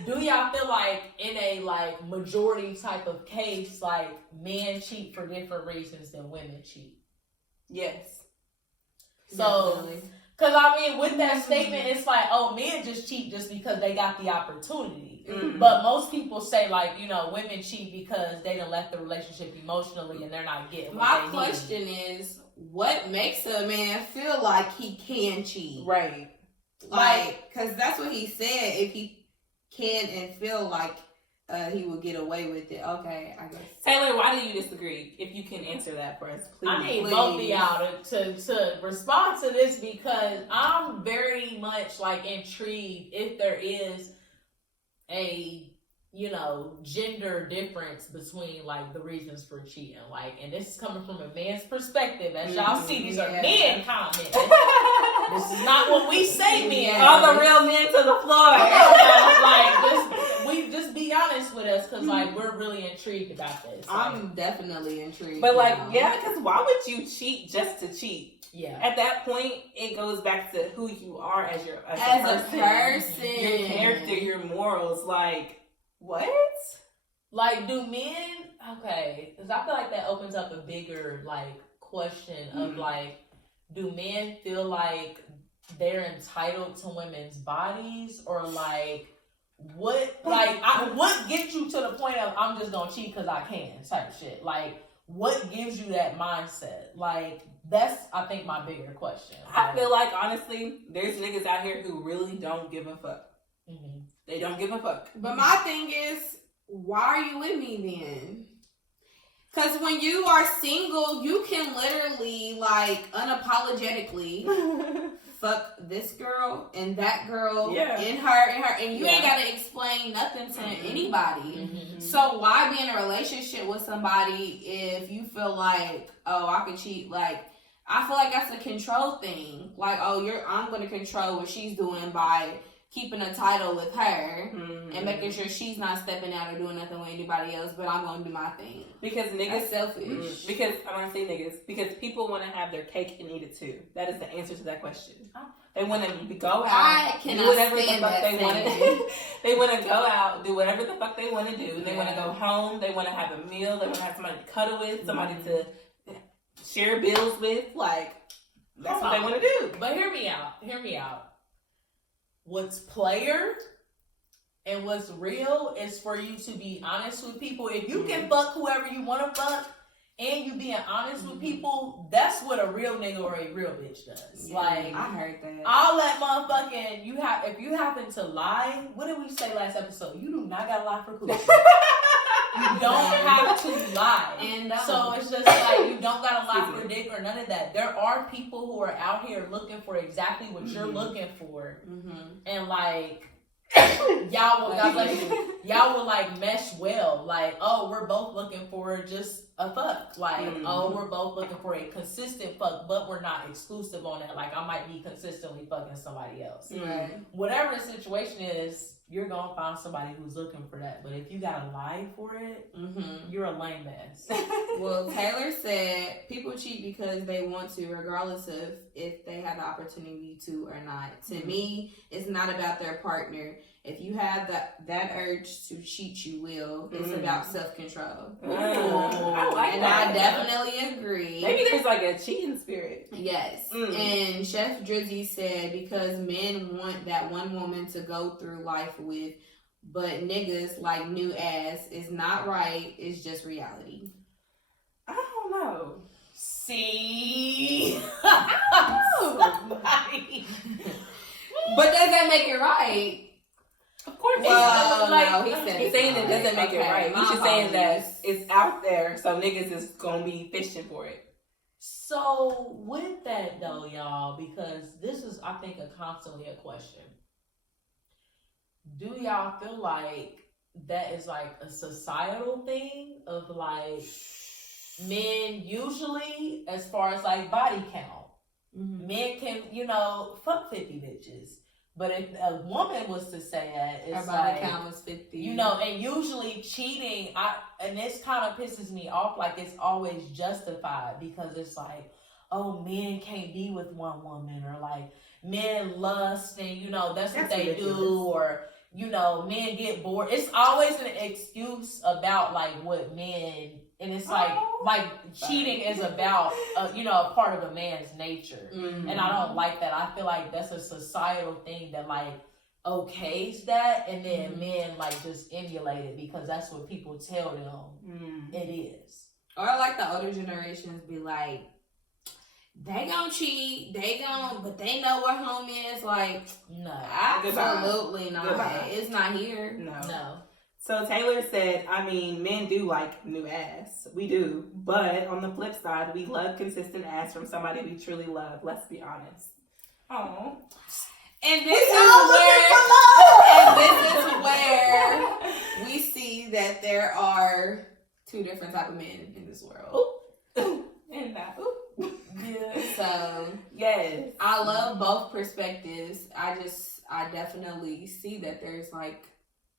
do y'all feel like in a like majority type of case, like men cheat for different reasons than women cheat? Yes. So, because I mean, with that statement, it's like, oh, men just cheat just because they got the opportunity. Mm-hmm. But most people say like, you know, women cheat because they done left the relationship emotionally and they're not getting what My question is, what makes a man feel like he can cheat? Right. Like, because that's what he said. If he can and feel like he will get away with it. Okay, I guess. Taylor, why do you disagree? If you can answer that for us, please. I need both of y'all to respond to this because I'm very much like intrigued if there is a, you know, gender difference between like the reasons for cheating. Like, and this is coming from a man's perspective. As y'all see, these are men commenting. This is not what we say, men. All the real men to the floor. Like, just be honest with us, because like we're really intrigued about this. I'm definitely intrigued. But like, yeah, because why would you cheat just to cheat? Yeah. At that point, it goes back to who you are as a person, your character, your morals. Like, what? Like, do men? Okay, because I feel like that opens up a bigger like question of like, do men feel like they're entitled to women's bodies, or like what? Like, what gets you to the point of I'm just gonna cheat because I can type shit? Like, what gives you that mindset? Like, that's I think my bigger question. I feel like honestly, there's niggas out here who really don't give a fuck. Mm-hmm. They don't give a fuck. But my thing is, why are you with me then? Because when you are single, you can literally, like, unapologetically fuck this girl and that girl and her, and you ain't got to explain nothing to anybody. Mm-hmm. So why be in a relationship with somebody if you feel like, oh, I could cheat? Like, I feel like that's a control thing. Like, oh, I'm going to control what she's doing by keeping a title with her and making sure she's not stepping out or doing nothing with anybody else, but I'm going to do my thing. Because niggas... That's selfish. Because, I want to say niggas, because people want to have their cake and eat it too. That is the answer to that question. They want to go out, do whatever the fuck they want to do. They want to go out, do whatever the fuck they want to do. They want to go home. They want to have a meal. They want to have somebody to cuddle with, somebody to share bills with. Like, that's what they want to do. But hear me out. What's player and what's real is for you to be honest with people. If you can fuck whoever you want to fuck and you being honest with people, that's what a real nigga or a real bitch does. Yeah, like, I heard that. All that motherfucking if you happen to lie, what did we say last episode? You do not gotta lie for coochie. You don't have to lie. And so it's just like, you don't gotta lie for dick or none of that. There are people who are out here looking for exactly what you're looking for. And like, y'all will like mesh well. Like, oh, we're both looking for just a fuck. Like, oh, we're both looking for a consistent fuck, but we're not exclusive on it. Like, I might be consistently fucking somebody else. Right. Whatever the situation is, you're gonna find somebody who's looking for that. But if you gotta lie for it, you're a lame ass. Well, Taylor said people cheat because they want to, regardless of if they have the opportunity to or not. To me, it's not about their partner. if you have that urge to cheat, you will. It's about self-control. I like and that. I definitely agree. Maybe there's like a cheating spirit. Yes. And Chef Drizzy said, because men want that one woman to go through life with, but niggas like new ass is not right. It's just reality. I don't know. See? Somebody. But does that make it right? Of course, Well, like no, He's saying it doesn't make it right. He's just saying that apologies. it's out there, so niggas is gonna be fishing for it. So with that though, y'all, because this is, I think, constantly a question. Do y'all feel like that is like a societal thing of like men usually, as far as like body count, men can, fuck 50 bitches. But if a woman was to say that, it's Her body like, count was 50. and usually cheating, and this kind of pisses me off, like it's always justified because it's like, oh, men can't be with one woman, or like men lust and that's what they ridiculous. do, or men get bored. It's always an excuse about like what men, and it's like cheating is about a part of a man's nature. Mm-hmm. And I don't like that. I feel like that's a societal thing that like okays that, and then men like just emulate it because that's what people tell them it is. Or like the older generations be like, they gon' cheat, but they know where home is. Like, No. absolutely not. Goodbye. It's not here. No. So Taylor said, I mean, men do like new ass. We do. But on the flip side, we love consistent ass from somebody we truly love. Let's be honest. Oh. And this is where we see that there are two different type of men in this world. And that. Yeah. So Yes. I love both perspectives. I definitely see that there's like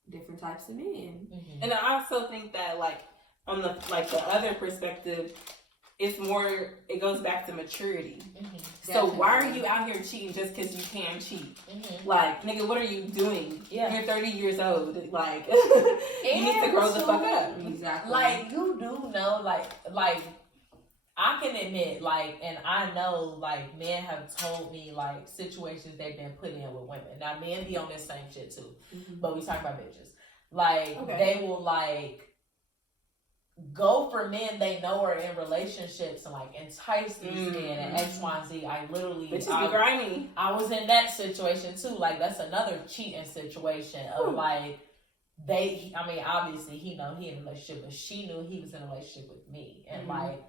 different types of men. Mm-hmm. And I also think that like on the other perspective, it's more, it goes back to maturity. Mm-hmm. So why are you out here cheating just because you can cheat? Mm-hmm. Like, nigga, what are you doing? Yeah. You're 30 years old. Like, you need to grow the fuck up. Exactly. Like, you do know, like I can admit, like, and I know, like, men have told me, like, situations they've been put in with women. Now, men be on this same shit, too. But we talk about bitches. Like, they will, like, go for men they know are in relationships and, like, entice these men and X, Y, and Z. I literally... Bitches be grimy. I was in that situation, too. Like, that's another cheating situation of, like, obviously, he know he in a relationship, but she knew he was in a relationship with me. And, like...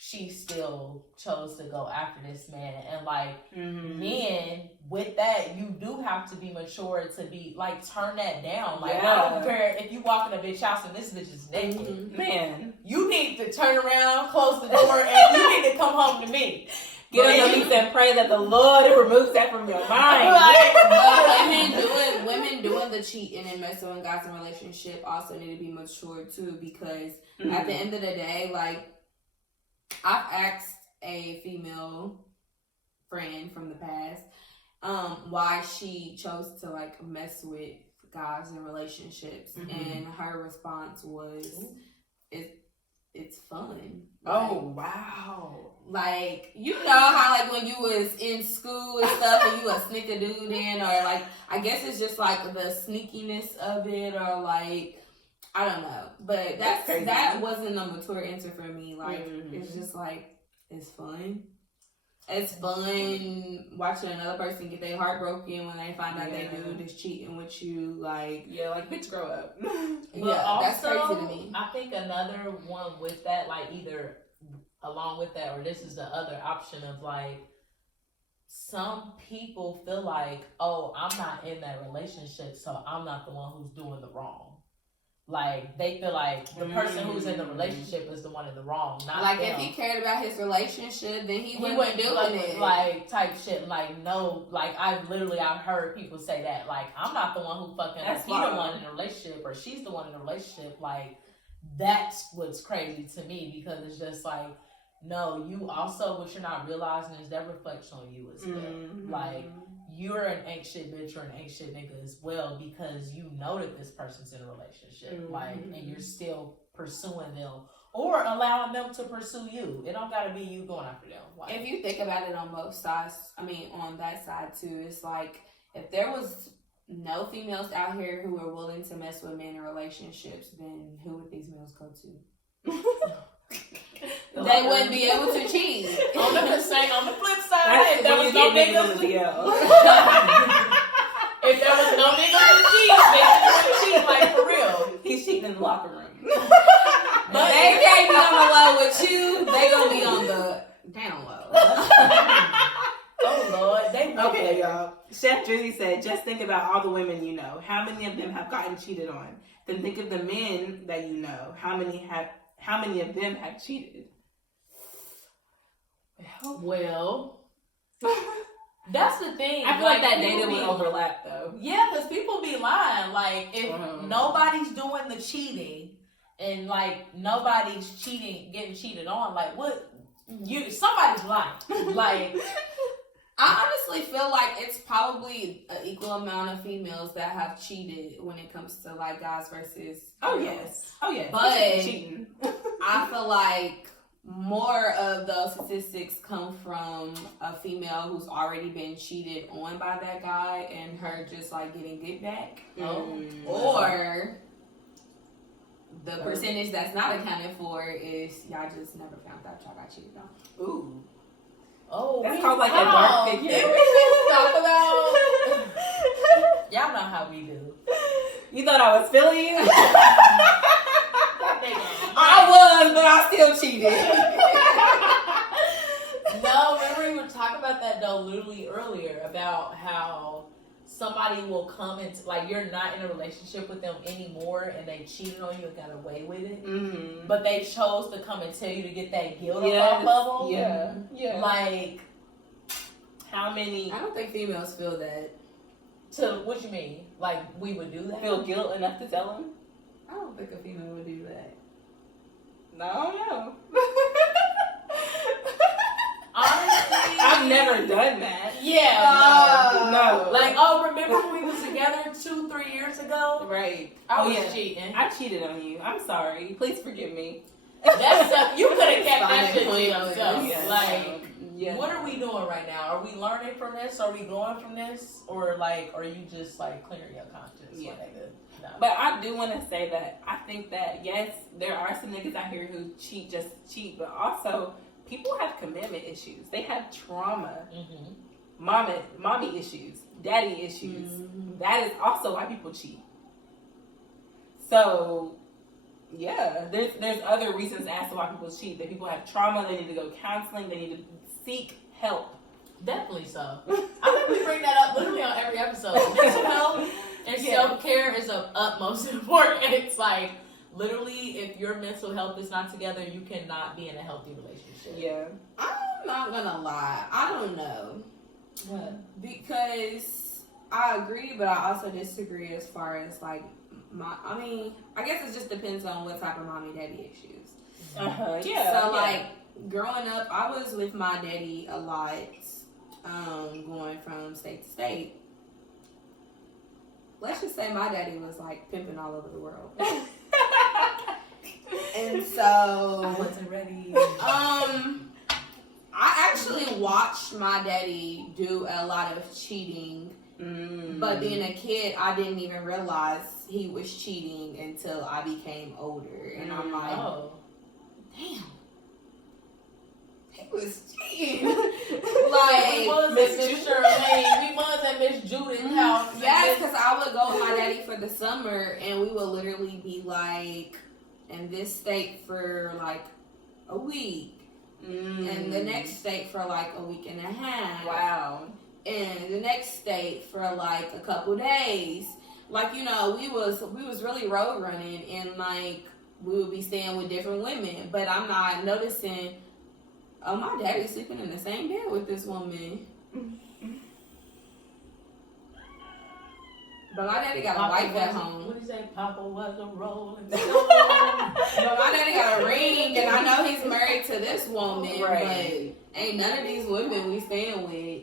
she still chose to go after this man. And like men, with that, you do have to be mature to be like turn that down. Like I don't care if you walk in a bitch house and this bitch is naked. Man, you need to turn around, close the door, and you need to come home to me. Get on your knees and pray that the Lord removes that from your mind. Women doing the cheating and messing with guys in a relationship also need to be mature too, because at the end of the day, like, I've asked a female friend from the past why she chose to like mess with guys in relationships, and her response was, "It's fun." Like, oh wow! Like, you know how like when you was in school and stuff, and you would sneak a dude in, or like I guess it's just like the sneakiness of it, or like. I don't know, but that wasn't a mature answer for me. Like, it's just like, it's fun. It's fun watching another person get their heart broken when they find out they dude is cheating with you. Like, like, bitch, grow up. But also, that's crazy to me. I think another one with that, like, either along with that, or this is the other option of like, some people feel like, oh, I'm not in that relationship, so I'm not the one who's doing the wrong. Like, they feel like the person who's in the relationship is the one in the wrong, not like them. If he cared about his relationship, then he wouldn't be doing it. Like, type shit. Like, no, like, I've heard people say that. Like, I'm not the one who fucking, like, he the one in a relationship, or she's the one in a relationship. Like, that's what's crazy to me, because it's just like, no, you also, what you're not realizing is that reflects on you as well. Like, you're an ain't shit bitch or an ain't shit nigga as well, because you know that this person's in a relationship, like, and you're still pursuing them or allowing them to pursue you. It don't gotta be you going after them. Like, if you think about it on both sides, on that side too, it's like if there was no females out here who are willing to mess with men in relationships, then who would these males go to? They wouldn't be able to cheat. On the flip side, if there was no niggas, if there was no niggas to cheat, niggas would cheat, like, for real. He's cheating in the locker room. But they can't be on the low with you. They gonna be on the down low. Oh Lord, okay, y'all. Chef Drizzy said, just think about all the women you know. How many of them have gotten cheated on? Then think of the men that you know. How many of them have cheated? Well, that's the thing. I feel like that data would overlap though. Yeah, because people be lying. Like, if nobody's doing the cheating and like nobody's getting cheated on, like what? Somebody's lying. Like, I honestly feel like it's probably an equal amount of females that have cheated when it comes to like guys versus girls. Oh yes. But cheating. I feel like more of those statistics come from a female who's already been cheated on by that guy and her just like getting get back. Or the percentage that's not accounted for is y'all just never found out y'all got cheated on. Ooh. Oh, that's called like a dark figure. Did we just talk about? Y'all know how we do. You thought I was feeling you? I was, but I still cheated. No, remember we were talking about that though literally earlier about how somebody will come and like you're not in a relationship with them anymore and they cheated on you and got away with it, but they chose to come and tell you to get that guilt off level. Yeah. Like, how many? I don't think females feel that. To what you mean? Like we would do that? Feel guilt enough to tell them? I don't think a female would do that. No. Honestly, I've never done that. Yeah. No. Like, remember when we was together 2-3 years ago? Right. I was cheating. I cheated on you. I'm sorry. Please forgive me. That's stuff you could have kept that shit to yourself. Yeah. Like, what are we doing right now? Are we learning from this? Are we growing from this? Or like, are you just like clearing your conscience? Yeah. No. But I do want to say that I think that yes, there are some niggas out here who cheat, but also people have commitment issues. They have trauma, mommy issues, daddy issues. That is also why people cheat. So yeah, there's other reasons as to why people cheat. That people have trauma. They need to go counseling. They need to seek help. Definitely so. I think we bring that up literally on every episode. Mental health and self-care is of utmost importance. It's like, literally, if your mental health is not together, you cannot be in a healthy relationship. Yeah. I'm not gonna lie. I don't know. What? Because I agree, but I also disagree as far as like, I guess it just depends on what type of mommy daddy issues. Yeah. So like, growing up, I was with my daddy a lot, going from state to state. Let's just say my daddy was like pimping all over the world. And so I wasn't ready. I actually watched my daddy do a lot of cheating. But being a kid, I didn't even realize he was cheating until I became older. And I'm like, damn. He was cheating. Like, we was at Miss Shirley. We was at Miss Judith's house. Yes, because I would go with my daddy for the summer, and we would literally be like in this state for like a week, and the next state for like a week and a half. Wow. And the next state for like a couple days. Like, you know, we was really road running, and like we would be staying with different women, but I'm not noticing. Oh, my daddy's sleeping in the same bed with this woman. But my daddy got a wife at home. What do you say? Papa was a rolling. But my daddy got a ring, and I know he's married to this woman, but ain't none of these women we staying with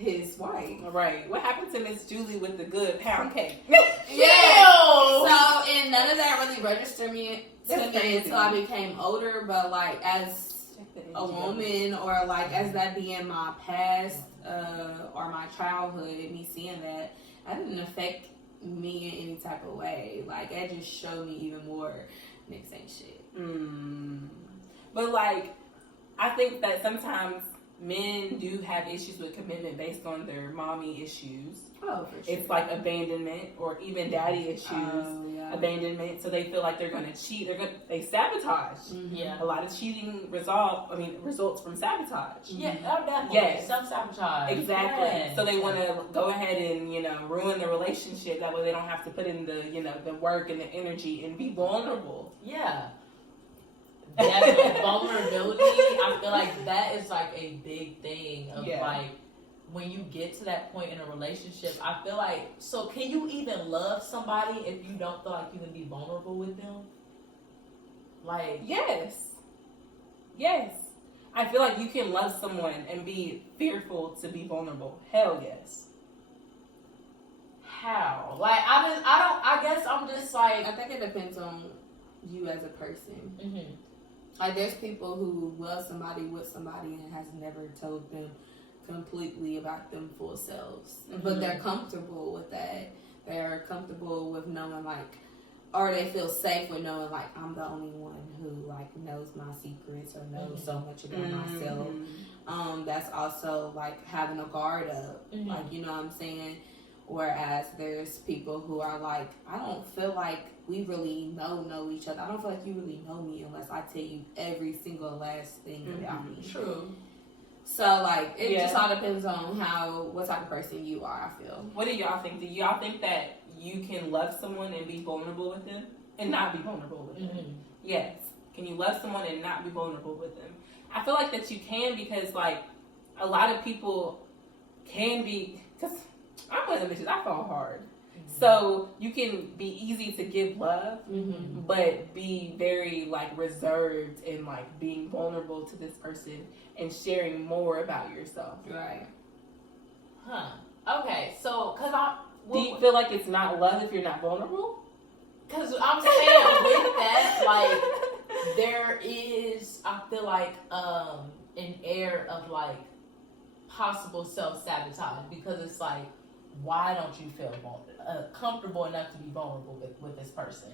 his wife. Right. What happened to Miss Julie with the good pound cake? Yeah. So, and none of that really registered to me until I became older. But like as a woman, or like as that being my past or my childhood, me seeing that didn't affect me in any type of way. Like it just showed me even more niggas ain't shit. But like, I think that sometimes men do have issues with commitment based on their mommy issues. Oh, for sure. It's like abandonment or even daddy issues. Abandonment, so they feel like they're gonna cheat. They sabotage. Yeah, a lot of cheating results from sabotage. Yeah, definitely. Yes. Self-sabotage. Exactly. Yes. So they want to go ahead and ruin the relationship. That way they don't have to put in the the work and the energy and be vulnerable. Yeah. Definitely. Vulnerability. I feel like that is like a big thing of like when you get to that point in a relationship. I feel like, so can you even love somebody if you don't feel like you can be vulnerable with them? Like, yes. I feel like you can love someone and be fearful to be vulnerable. Hell yes. How? Like, I guess I'm just like, I think it depends on you as a person. Mm-hmm. Like there's people who love somebody with somebody and has never told them completely about them full selves, but they're comfortable with that. They're comfortable with knowing like, or they feel safe with knowing like I'm the only one who like knows my secrets or knows so much about myself. That's also like having a guard up, like, you know what I'm saying? Whereas there's people who are like, I don't feel like we really know each other. I don't feel like you really know me unless I tell you every single last thing about me. True. So like it just all depends on what type of person you are, I feel. What do y'all think? Do y'all think that you can love someone and be vulnerable with them and not be vulnerable with them? Yes. Can you love someone and not be vulnerable with them? I feel like that you can, because like a lot of people can be, because I'm one of the bitches, I fall hard. So you can be easy to give love, but be very like reserved and like being vulnerable to this person and sharing more about yourself. Right. Huh. Okay. So, do you feel like it's not love if you're not vulnerable? Because I'm saying with that, like, there is, I feel like, an air of like possible self-sabotage, because it's like, why don't you feel comfortable enough to be vulnerable with this person?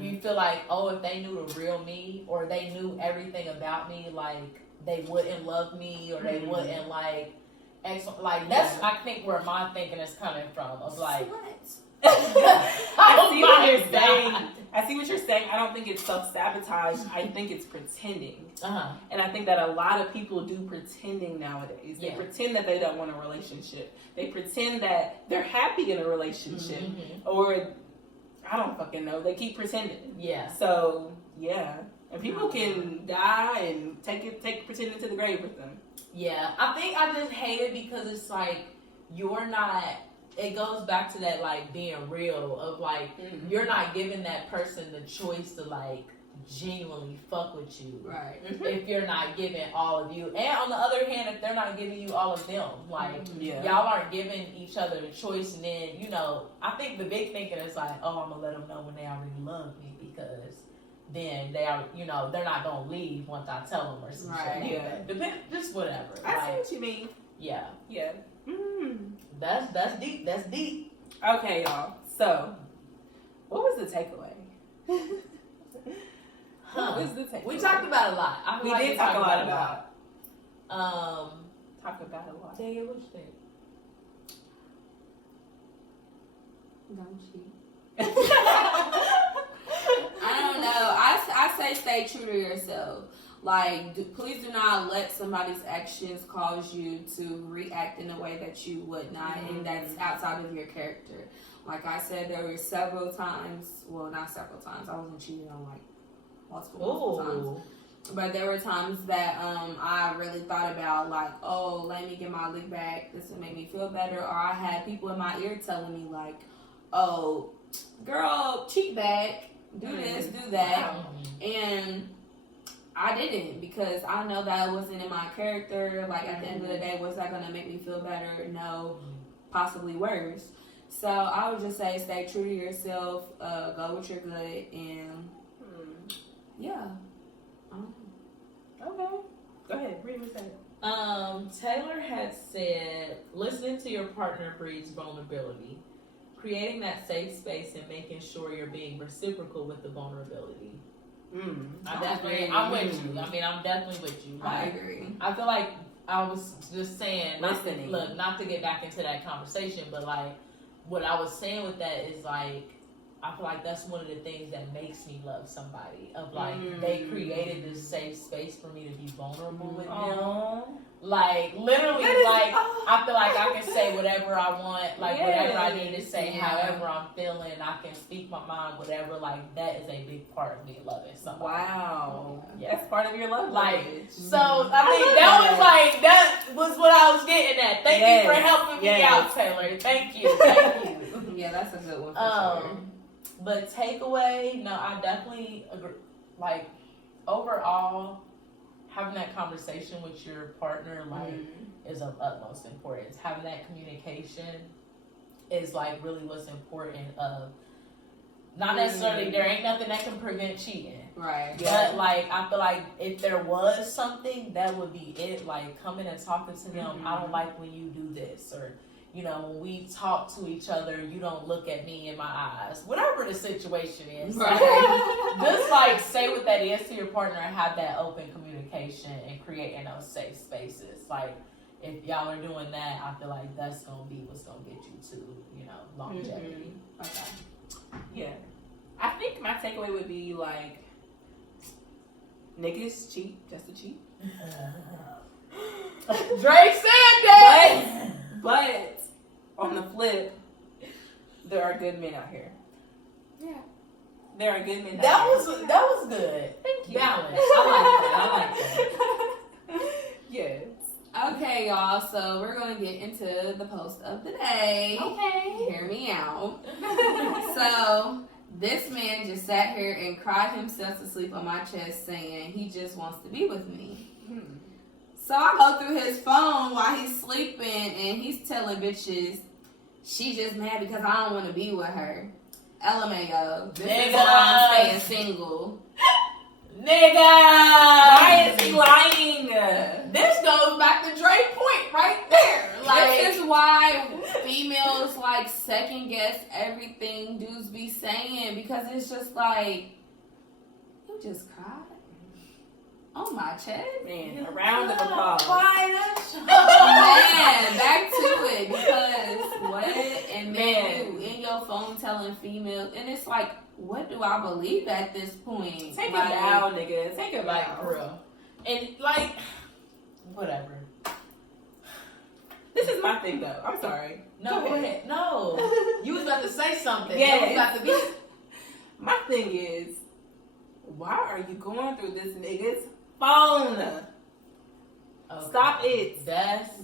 You feel like, oh, if they knew the real me, or they knew everything about me, like they wouldn't love me, or they wouldn't like that's I think where my thinking is coming from, of like I see what you're saying. I see what you're saying. I don't think it's self-sabotage. I think it's pretending. And I think that a lot of people do pretending nowadays. They pretend that they don't want a relationship. They pretend that they're happy in a relationship. Or, I don't fucking know. They keep pretending. Yeah. So, yeah. And people can die and take pretending to the grave with them. Yeah. I think I just hate it because it's like, you're not... It goes back to that, like, being real, of, like, you're not giving that person the choice to, like, genuinely fuck with you. Right. If you're not giving all of you. And on the other hand, if they're not giving you all of them. Like, y'all aren't giving each other the choice. And then, you know, I think the big thinking is like, oh, I'm going to let them know when they already love me, because then they are, you know, they're not going to leave once I tell them or something. Yeah. Just whatever. I see what you mean. Yeah. Yeah. That's deep. That's deep. Okay, y'all. So, what was the takeaway? What was the takeaway? We talked about a lot. We did talk a lot about. Talk about a lot. Daniel, what you think? Don't cheat. I don't know. I say stay true to yourself. Like, please do not let somebody's actions cause you to react in a way that you would not, and that's outside of your character. Like I said, there were several times, well, not several times, I wasn't cheating on like multiple times. But there were times that I really thought about like, oh, let me get my lick back. This will make me feel better. Or I had people in my ear telling me like, oh, girl, cheat back. Do this, do that. And I didn't, because I know that wasn't in my character. Like, at the end of the day, was that going to make me feel better? No, possibly worse. So I would just say stay true to yourself, go with your gut, and yeah. Okay. Go ahead. Read what you said. Taylor had said, listening to your partner breeds vulnerability. Creating that safe space and making sure you're being reciprocal with the vulnerability. I'm with you. I mean, I'm definitely with you. Like, I agree. I feel like I was just saying, Listening. not to get back into that conversation, but like, what I was saying with that is like, I feel like that's one of the things that makes me love somebody. Of like, they created this safe space for me to be vulnerable with them. Like, literally, like, I feel like I can say whatever I want, like, whatever I need to say, however I'm feeling, I can speak my mind, whatever. Like, that is a big part of me loving somebody. Wow. Yeah, that's part of your love language. So, I mean, that was what I was getting at. Thank you for helping me out, Taylor. Thank you. Yeah, that's a good one for sure. But takeaway, no, I definitely agree. Like, overall, having that conversation with your partner, like, is of utmost importance. Having that communication is, like, really what's important of, not necessarily, there ain't nothing that can prevent cheating. Right. But, like, I feel like if there was something, that would be it. Like, coming and talking to them, I don't like when you do this, or, you know, when we talk to each other, you don't look at me in my eyes. Whatever the situation is. Right. Just, like, say what that is to your partner and have that open communication and creating those safe spaces. Like, if y'all are doing that, I feel like that's going to be what's going to get you to, you know, longevity. Okay. Yeah. I think my takeaway would be, like, niggas cheat just to cheat. Drake said that! But on the flip, there are good men out here. Yeah. There are good men That out here. was good. Thank you. Balance. I like that. Yes. Okay, y'all. So we're gonna get into the post of the day. Okay. Hear me out. So this man just sat here and cried himself to sleep on my chest, saying he just wants to be with me. So I go through his phone while he's sleeping, and he's telling bitches she just mad because I don't want to be with her. LMAO. This is why I'm staying single. Nigga! Why is he lying? This goes back to Drake point right there. Like, This is why females like second guess everything dudes be saying, because it's just like, you just cried on my chest. Man, a round of applause. Man, back to it, because what? And Man. you in your phone telling females, and it's like, what do I believe at this point? Take like, it down, nigga. Take it like, down. for real. And, like, whatever. This is my thing, though. I'm sorry. No, go ahead. No. You was about to say something. Yes. That was about to be... My thing is, why are you going through this nigga's phone? Okay. Stop it.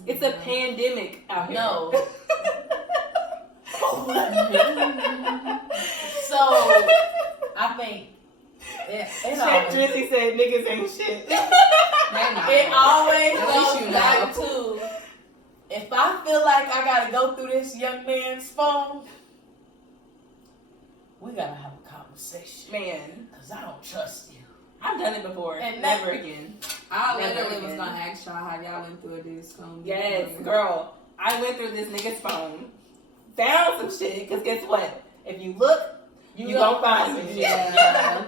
It's a pandemic out here. No. So, I think it Shit, always, Drizzy said niggas ain't shit. it always At least goes you back know. to, if I feel like I gotta go through this young man's phone, we gotta have a conversation. Man, Because I don't trust you. I've done it before. And never that- again. I Never literally was again. gonna ask y'all how y'all went through a dude's phone. Yes, girl. I went through this nigga's phone, found some shit, because guess what? If you look, you gonna find some shit. Yeah.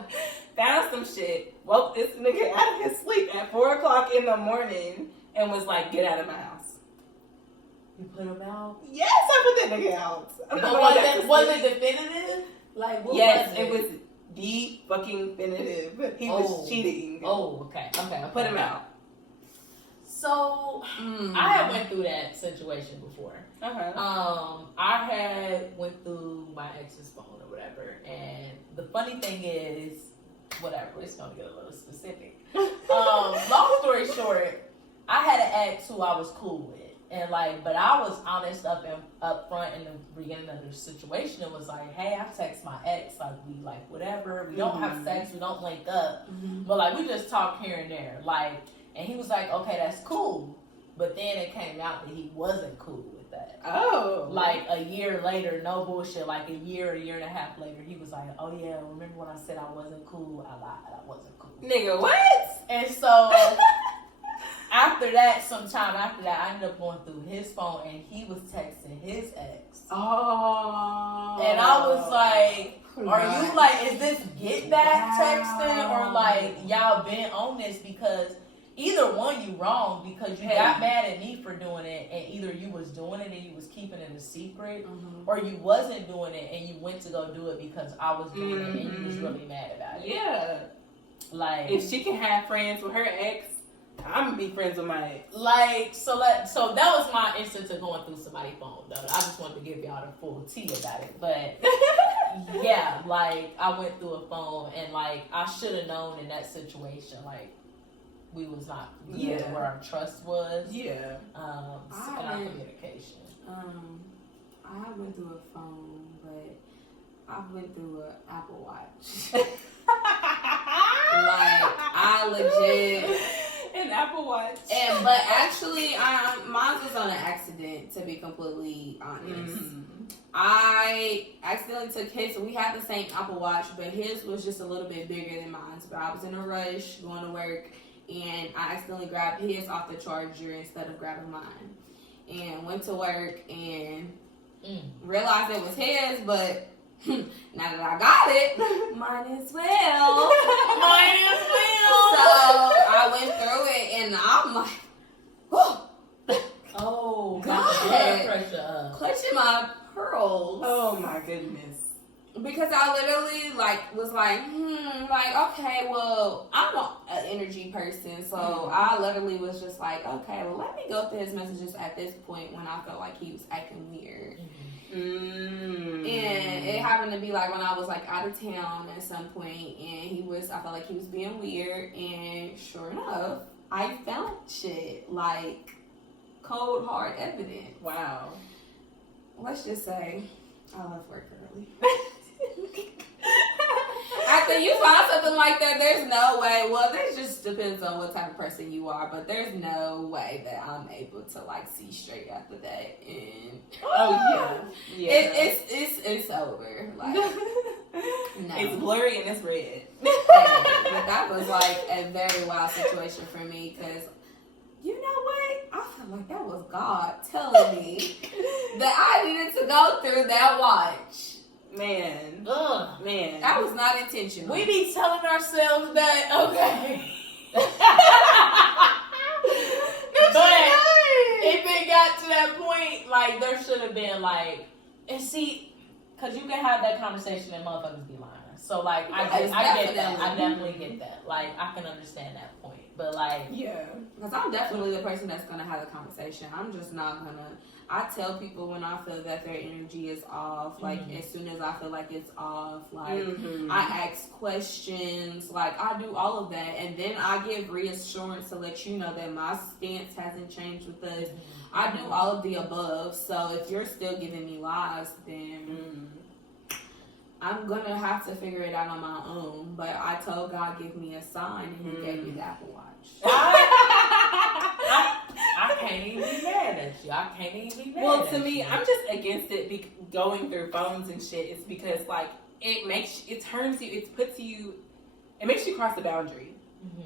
Found some shit, woke this nigga out of his sleep at 4 o'clock in the morning, and was like, get out of my house. You put him out? Yes, I put that nigga out. I'm But not going back to was sleep. it definitive? Like, what Yes, was it was the fucking definitive. He Oh. was cheating. Oh, okay. I put him out. So, I had went through that situation before. I had went through my ex's phone or whatever, and the funny thing is, whatever, it's gonna get a little specific. Long story short, I had an ex who I was cool with. And like, but I was honest up front in the beginning of the situation. It was like, hey, I text my ex, like we like whatever. We don't have sex, we don't link up, but like we just talk here and there. Like, and he was like, okay, that's cool. But then it came out that he wasn't cool with that. Oh. Like a year later, no bullshit. Like a year and a half later, he was like, oh yeah, remember when I said I wasn't cool? I lied, I wasn't cool. Nigga, what? And so. After that, sometime after that, I ended up going through his phone and he was texting his ex. Oh. And I was like, are you like, is this get back texting or like y'all been on this? Because either one you wrong because you got mad at me for doing it and either you was doing it and you was keeping it a secret or you wasn't doing it and you went to go do it because I was doing it and you was really mad about it. Yeah. Like, if she can have friends with her ex, I'm gonna be friends with my ex. Like, so that was my instance of going through somebody's phone, though. I just wanted to give y'all the full tea about it. But, yeah, like, I went through a phone, and, like, I should have known in that situation, like, we was not good where our trust was. Yeah. And our communication. I went through a phone, but I went through an Apple Watch. Like, I legit... An Apple Watch. But actually, mine was on an accident, to be completely honest. I accidentally took his. We had the same Apple Watch, but his was just a little bit bigger than mine. But I was in a rush going to work, and I accidentally grabbed his off the charger instead of grabbing mine. And went to work and realized it was his, but now that I got it, mine as well. Mine as well. So I went through it, and I'm like, whew. Oh, God. blood pressure up. Clutching my pearls. Oh my goodness. Because I literally was like, okay, well, I'm an energy person, so I literally was just like, okay, well, let me go through his messages at this point when I felt like he was acting weird. And it happened to be like when I was like out of town at some point, and I felt like he was being weird, and sure enough, I found shit like cold hard evidence. Wow. Let's just say I left work early. After you find something like that, there's no way. Well, this just depends on what type of person you are, but there's no way that I'm able to like see straight after that. And it's over. Like, no, it's blurry and it's red. But that was like a very wild situation for me because you know what? I feel like that was God telling me that I needed to go through that watch. Man. Man. That was not intentional. We be telling ourselves that, okay. But if it got to that point, like, there should have been, like, and see, because you can have that conversation and motherfuckers be lying. So, like, I get that. I definitely get that. Like, I can understand that point. But, like... Yeah. Because I'm definitely the person that's going to have a conversation. I'm just not going to... I tell people when I feel that their energy is off. Like, as soon as I feel like it's off. Like, I ask questions. Like, I do all of that. And then I give reassurance to let you know that my stance hasn't changed with us. I do all of the above. So, if you're still giving me lies, then... I'm going to have to figure it out on my own. But I told God, give me a sign, and he gave me the Apple Watch. I can't even be mad at you. I can't even be mad Well, at to me, you. I'm just against it going through phones and shit. It's because, like, it makes you cross the boundary.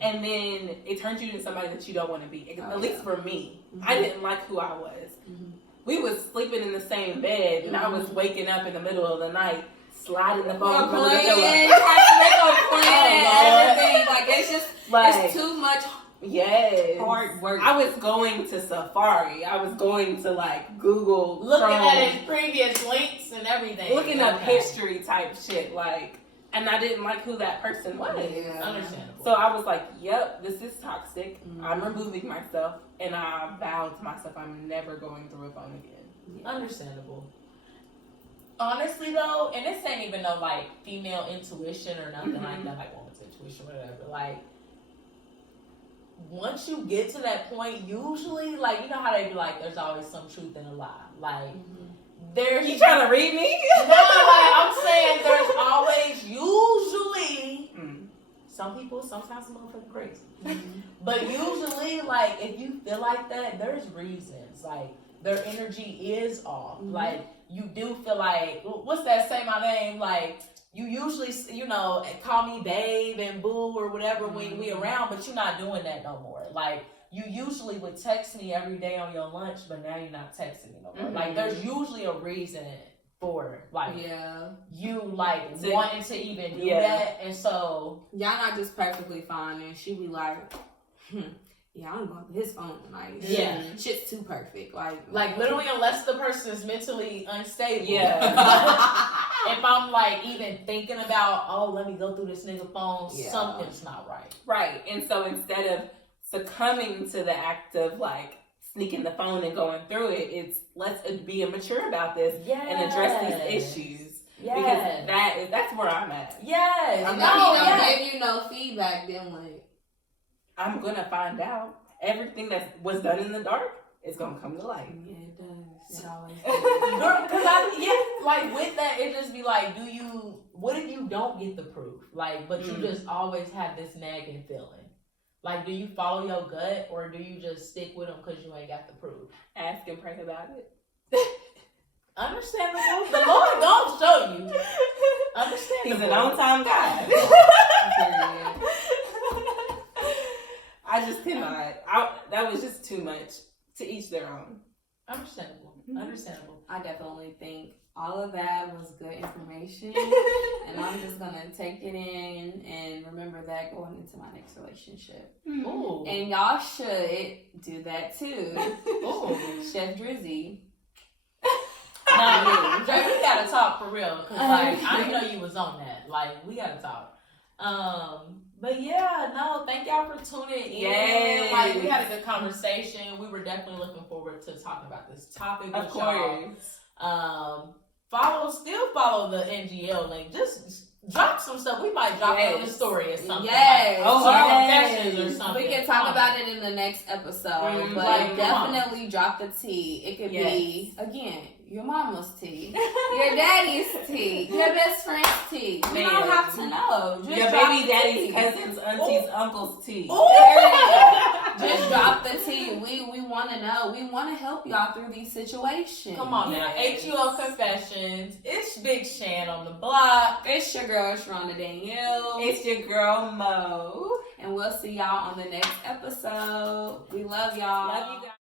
And then it turns you into somebody that you don't want to be. At least for me. I didn't like who I was. We was sleeping in the same bed, and I was waking up in the middle of the night, sliding the phone from the pillow. Everything. Like, it's just, it's too much hard work. I was going to Safari. I was going to, like, Google. Looking Chrome, at his previous links and everything. looking up history type shit, like, and I didn't like who that person was. Yeah. Understandable. So I was like, yep, this is toxic. I'm removing myself, and I vowed to myself I'm never going through a phone again. Understandable. Honestly, though, and this ain't even no, like, female intuition or nothing like that, like woman's intuition or whatever. Like, once you get to that point, usually, like, you know how they be like, there's always some truth in a lie. Like, there's... You trying to read me? No, like, I'm saying there's always, usually, some people, sometimes motherfucking crazy. But usually, like, if you feel like that, there's reasons. Like, their energy is off. Like, you do feel like, what's that, say my name? Like, you usually, you know, call me babe and boo or whatever when we around, but you're not doing that no more. Like, you usually would text me every day on your lunch, but now you're not texting me no more. Like, there's usually a reason for, like, you, like, wanting to even do that. And so... Y'all not just perfectly fine, and she be like... Yeah, I'm going through his phone. Like, shit's too perfect. Like literally, unless the person is mentally unstable. Yeah. If I'm like even thinking about, oh, let me go through this nigga phone, something's not right. Right. And so instead of succumbing to the act of like sneaking the phone and going through it, it's let's be mature about this and address these issues. Because that's where I'm at. Yes. I'm not giving you no feedback, then like I'm gonna find out. Everything that was done in the dark is gonna come to light. Yeah, it does. It always does. Because like with that, it just be like, what if you don't get the proof? Like, but you just always have this nagging feeling. Like, do you follow your gut or do you just stick with them because you ain't got the proof? Ask and pray about it. Understandable. The Lord don't show you. Understandable. He's an on-time God. I just cannot. That was just too much. To each their own. Understandable. Understandable. I definitely think all of that was good information. And I'm just going to take it in and remember that going into my next relationship. Ooh. And y'all should do that too. Ooh. Chef Drizzy. Nah, Dre, we got to talk for real. Because, like, I didn't know you was on that. Like, we got to talk. But yeah, no, thank y'all for tuning in. Yes. Like, we had a good conversation. We were definitely looking forward to talking about this topic with y'all. Follow the NGL link. Just drop some stuff. We might drop it in the story or something. Yes. Confessions or something. We can talk about it in the next episode. But like, definitely drop the tea. It could be, again, your mama's tea, your daddy's tea, your best friend's tea. You don't have to know. Just your drop baby the daddy's tea. cousin's aunties uncle's tea. Just drop the tea. We want to know. We want to help y'all through these situations. Come on now. HUO Confessions. It's Big Shan on the block. It's your girl, Sharonda Danielle. It's your girl, Mo. And we'll see y'all on the next episode. We love y'all. Love you guys.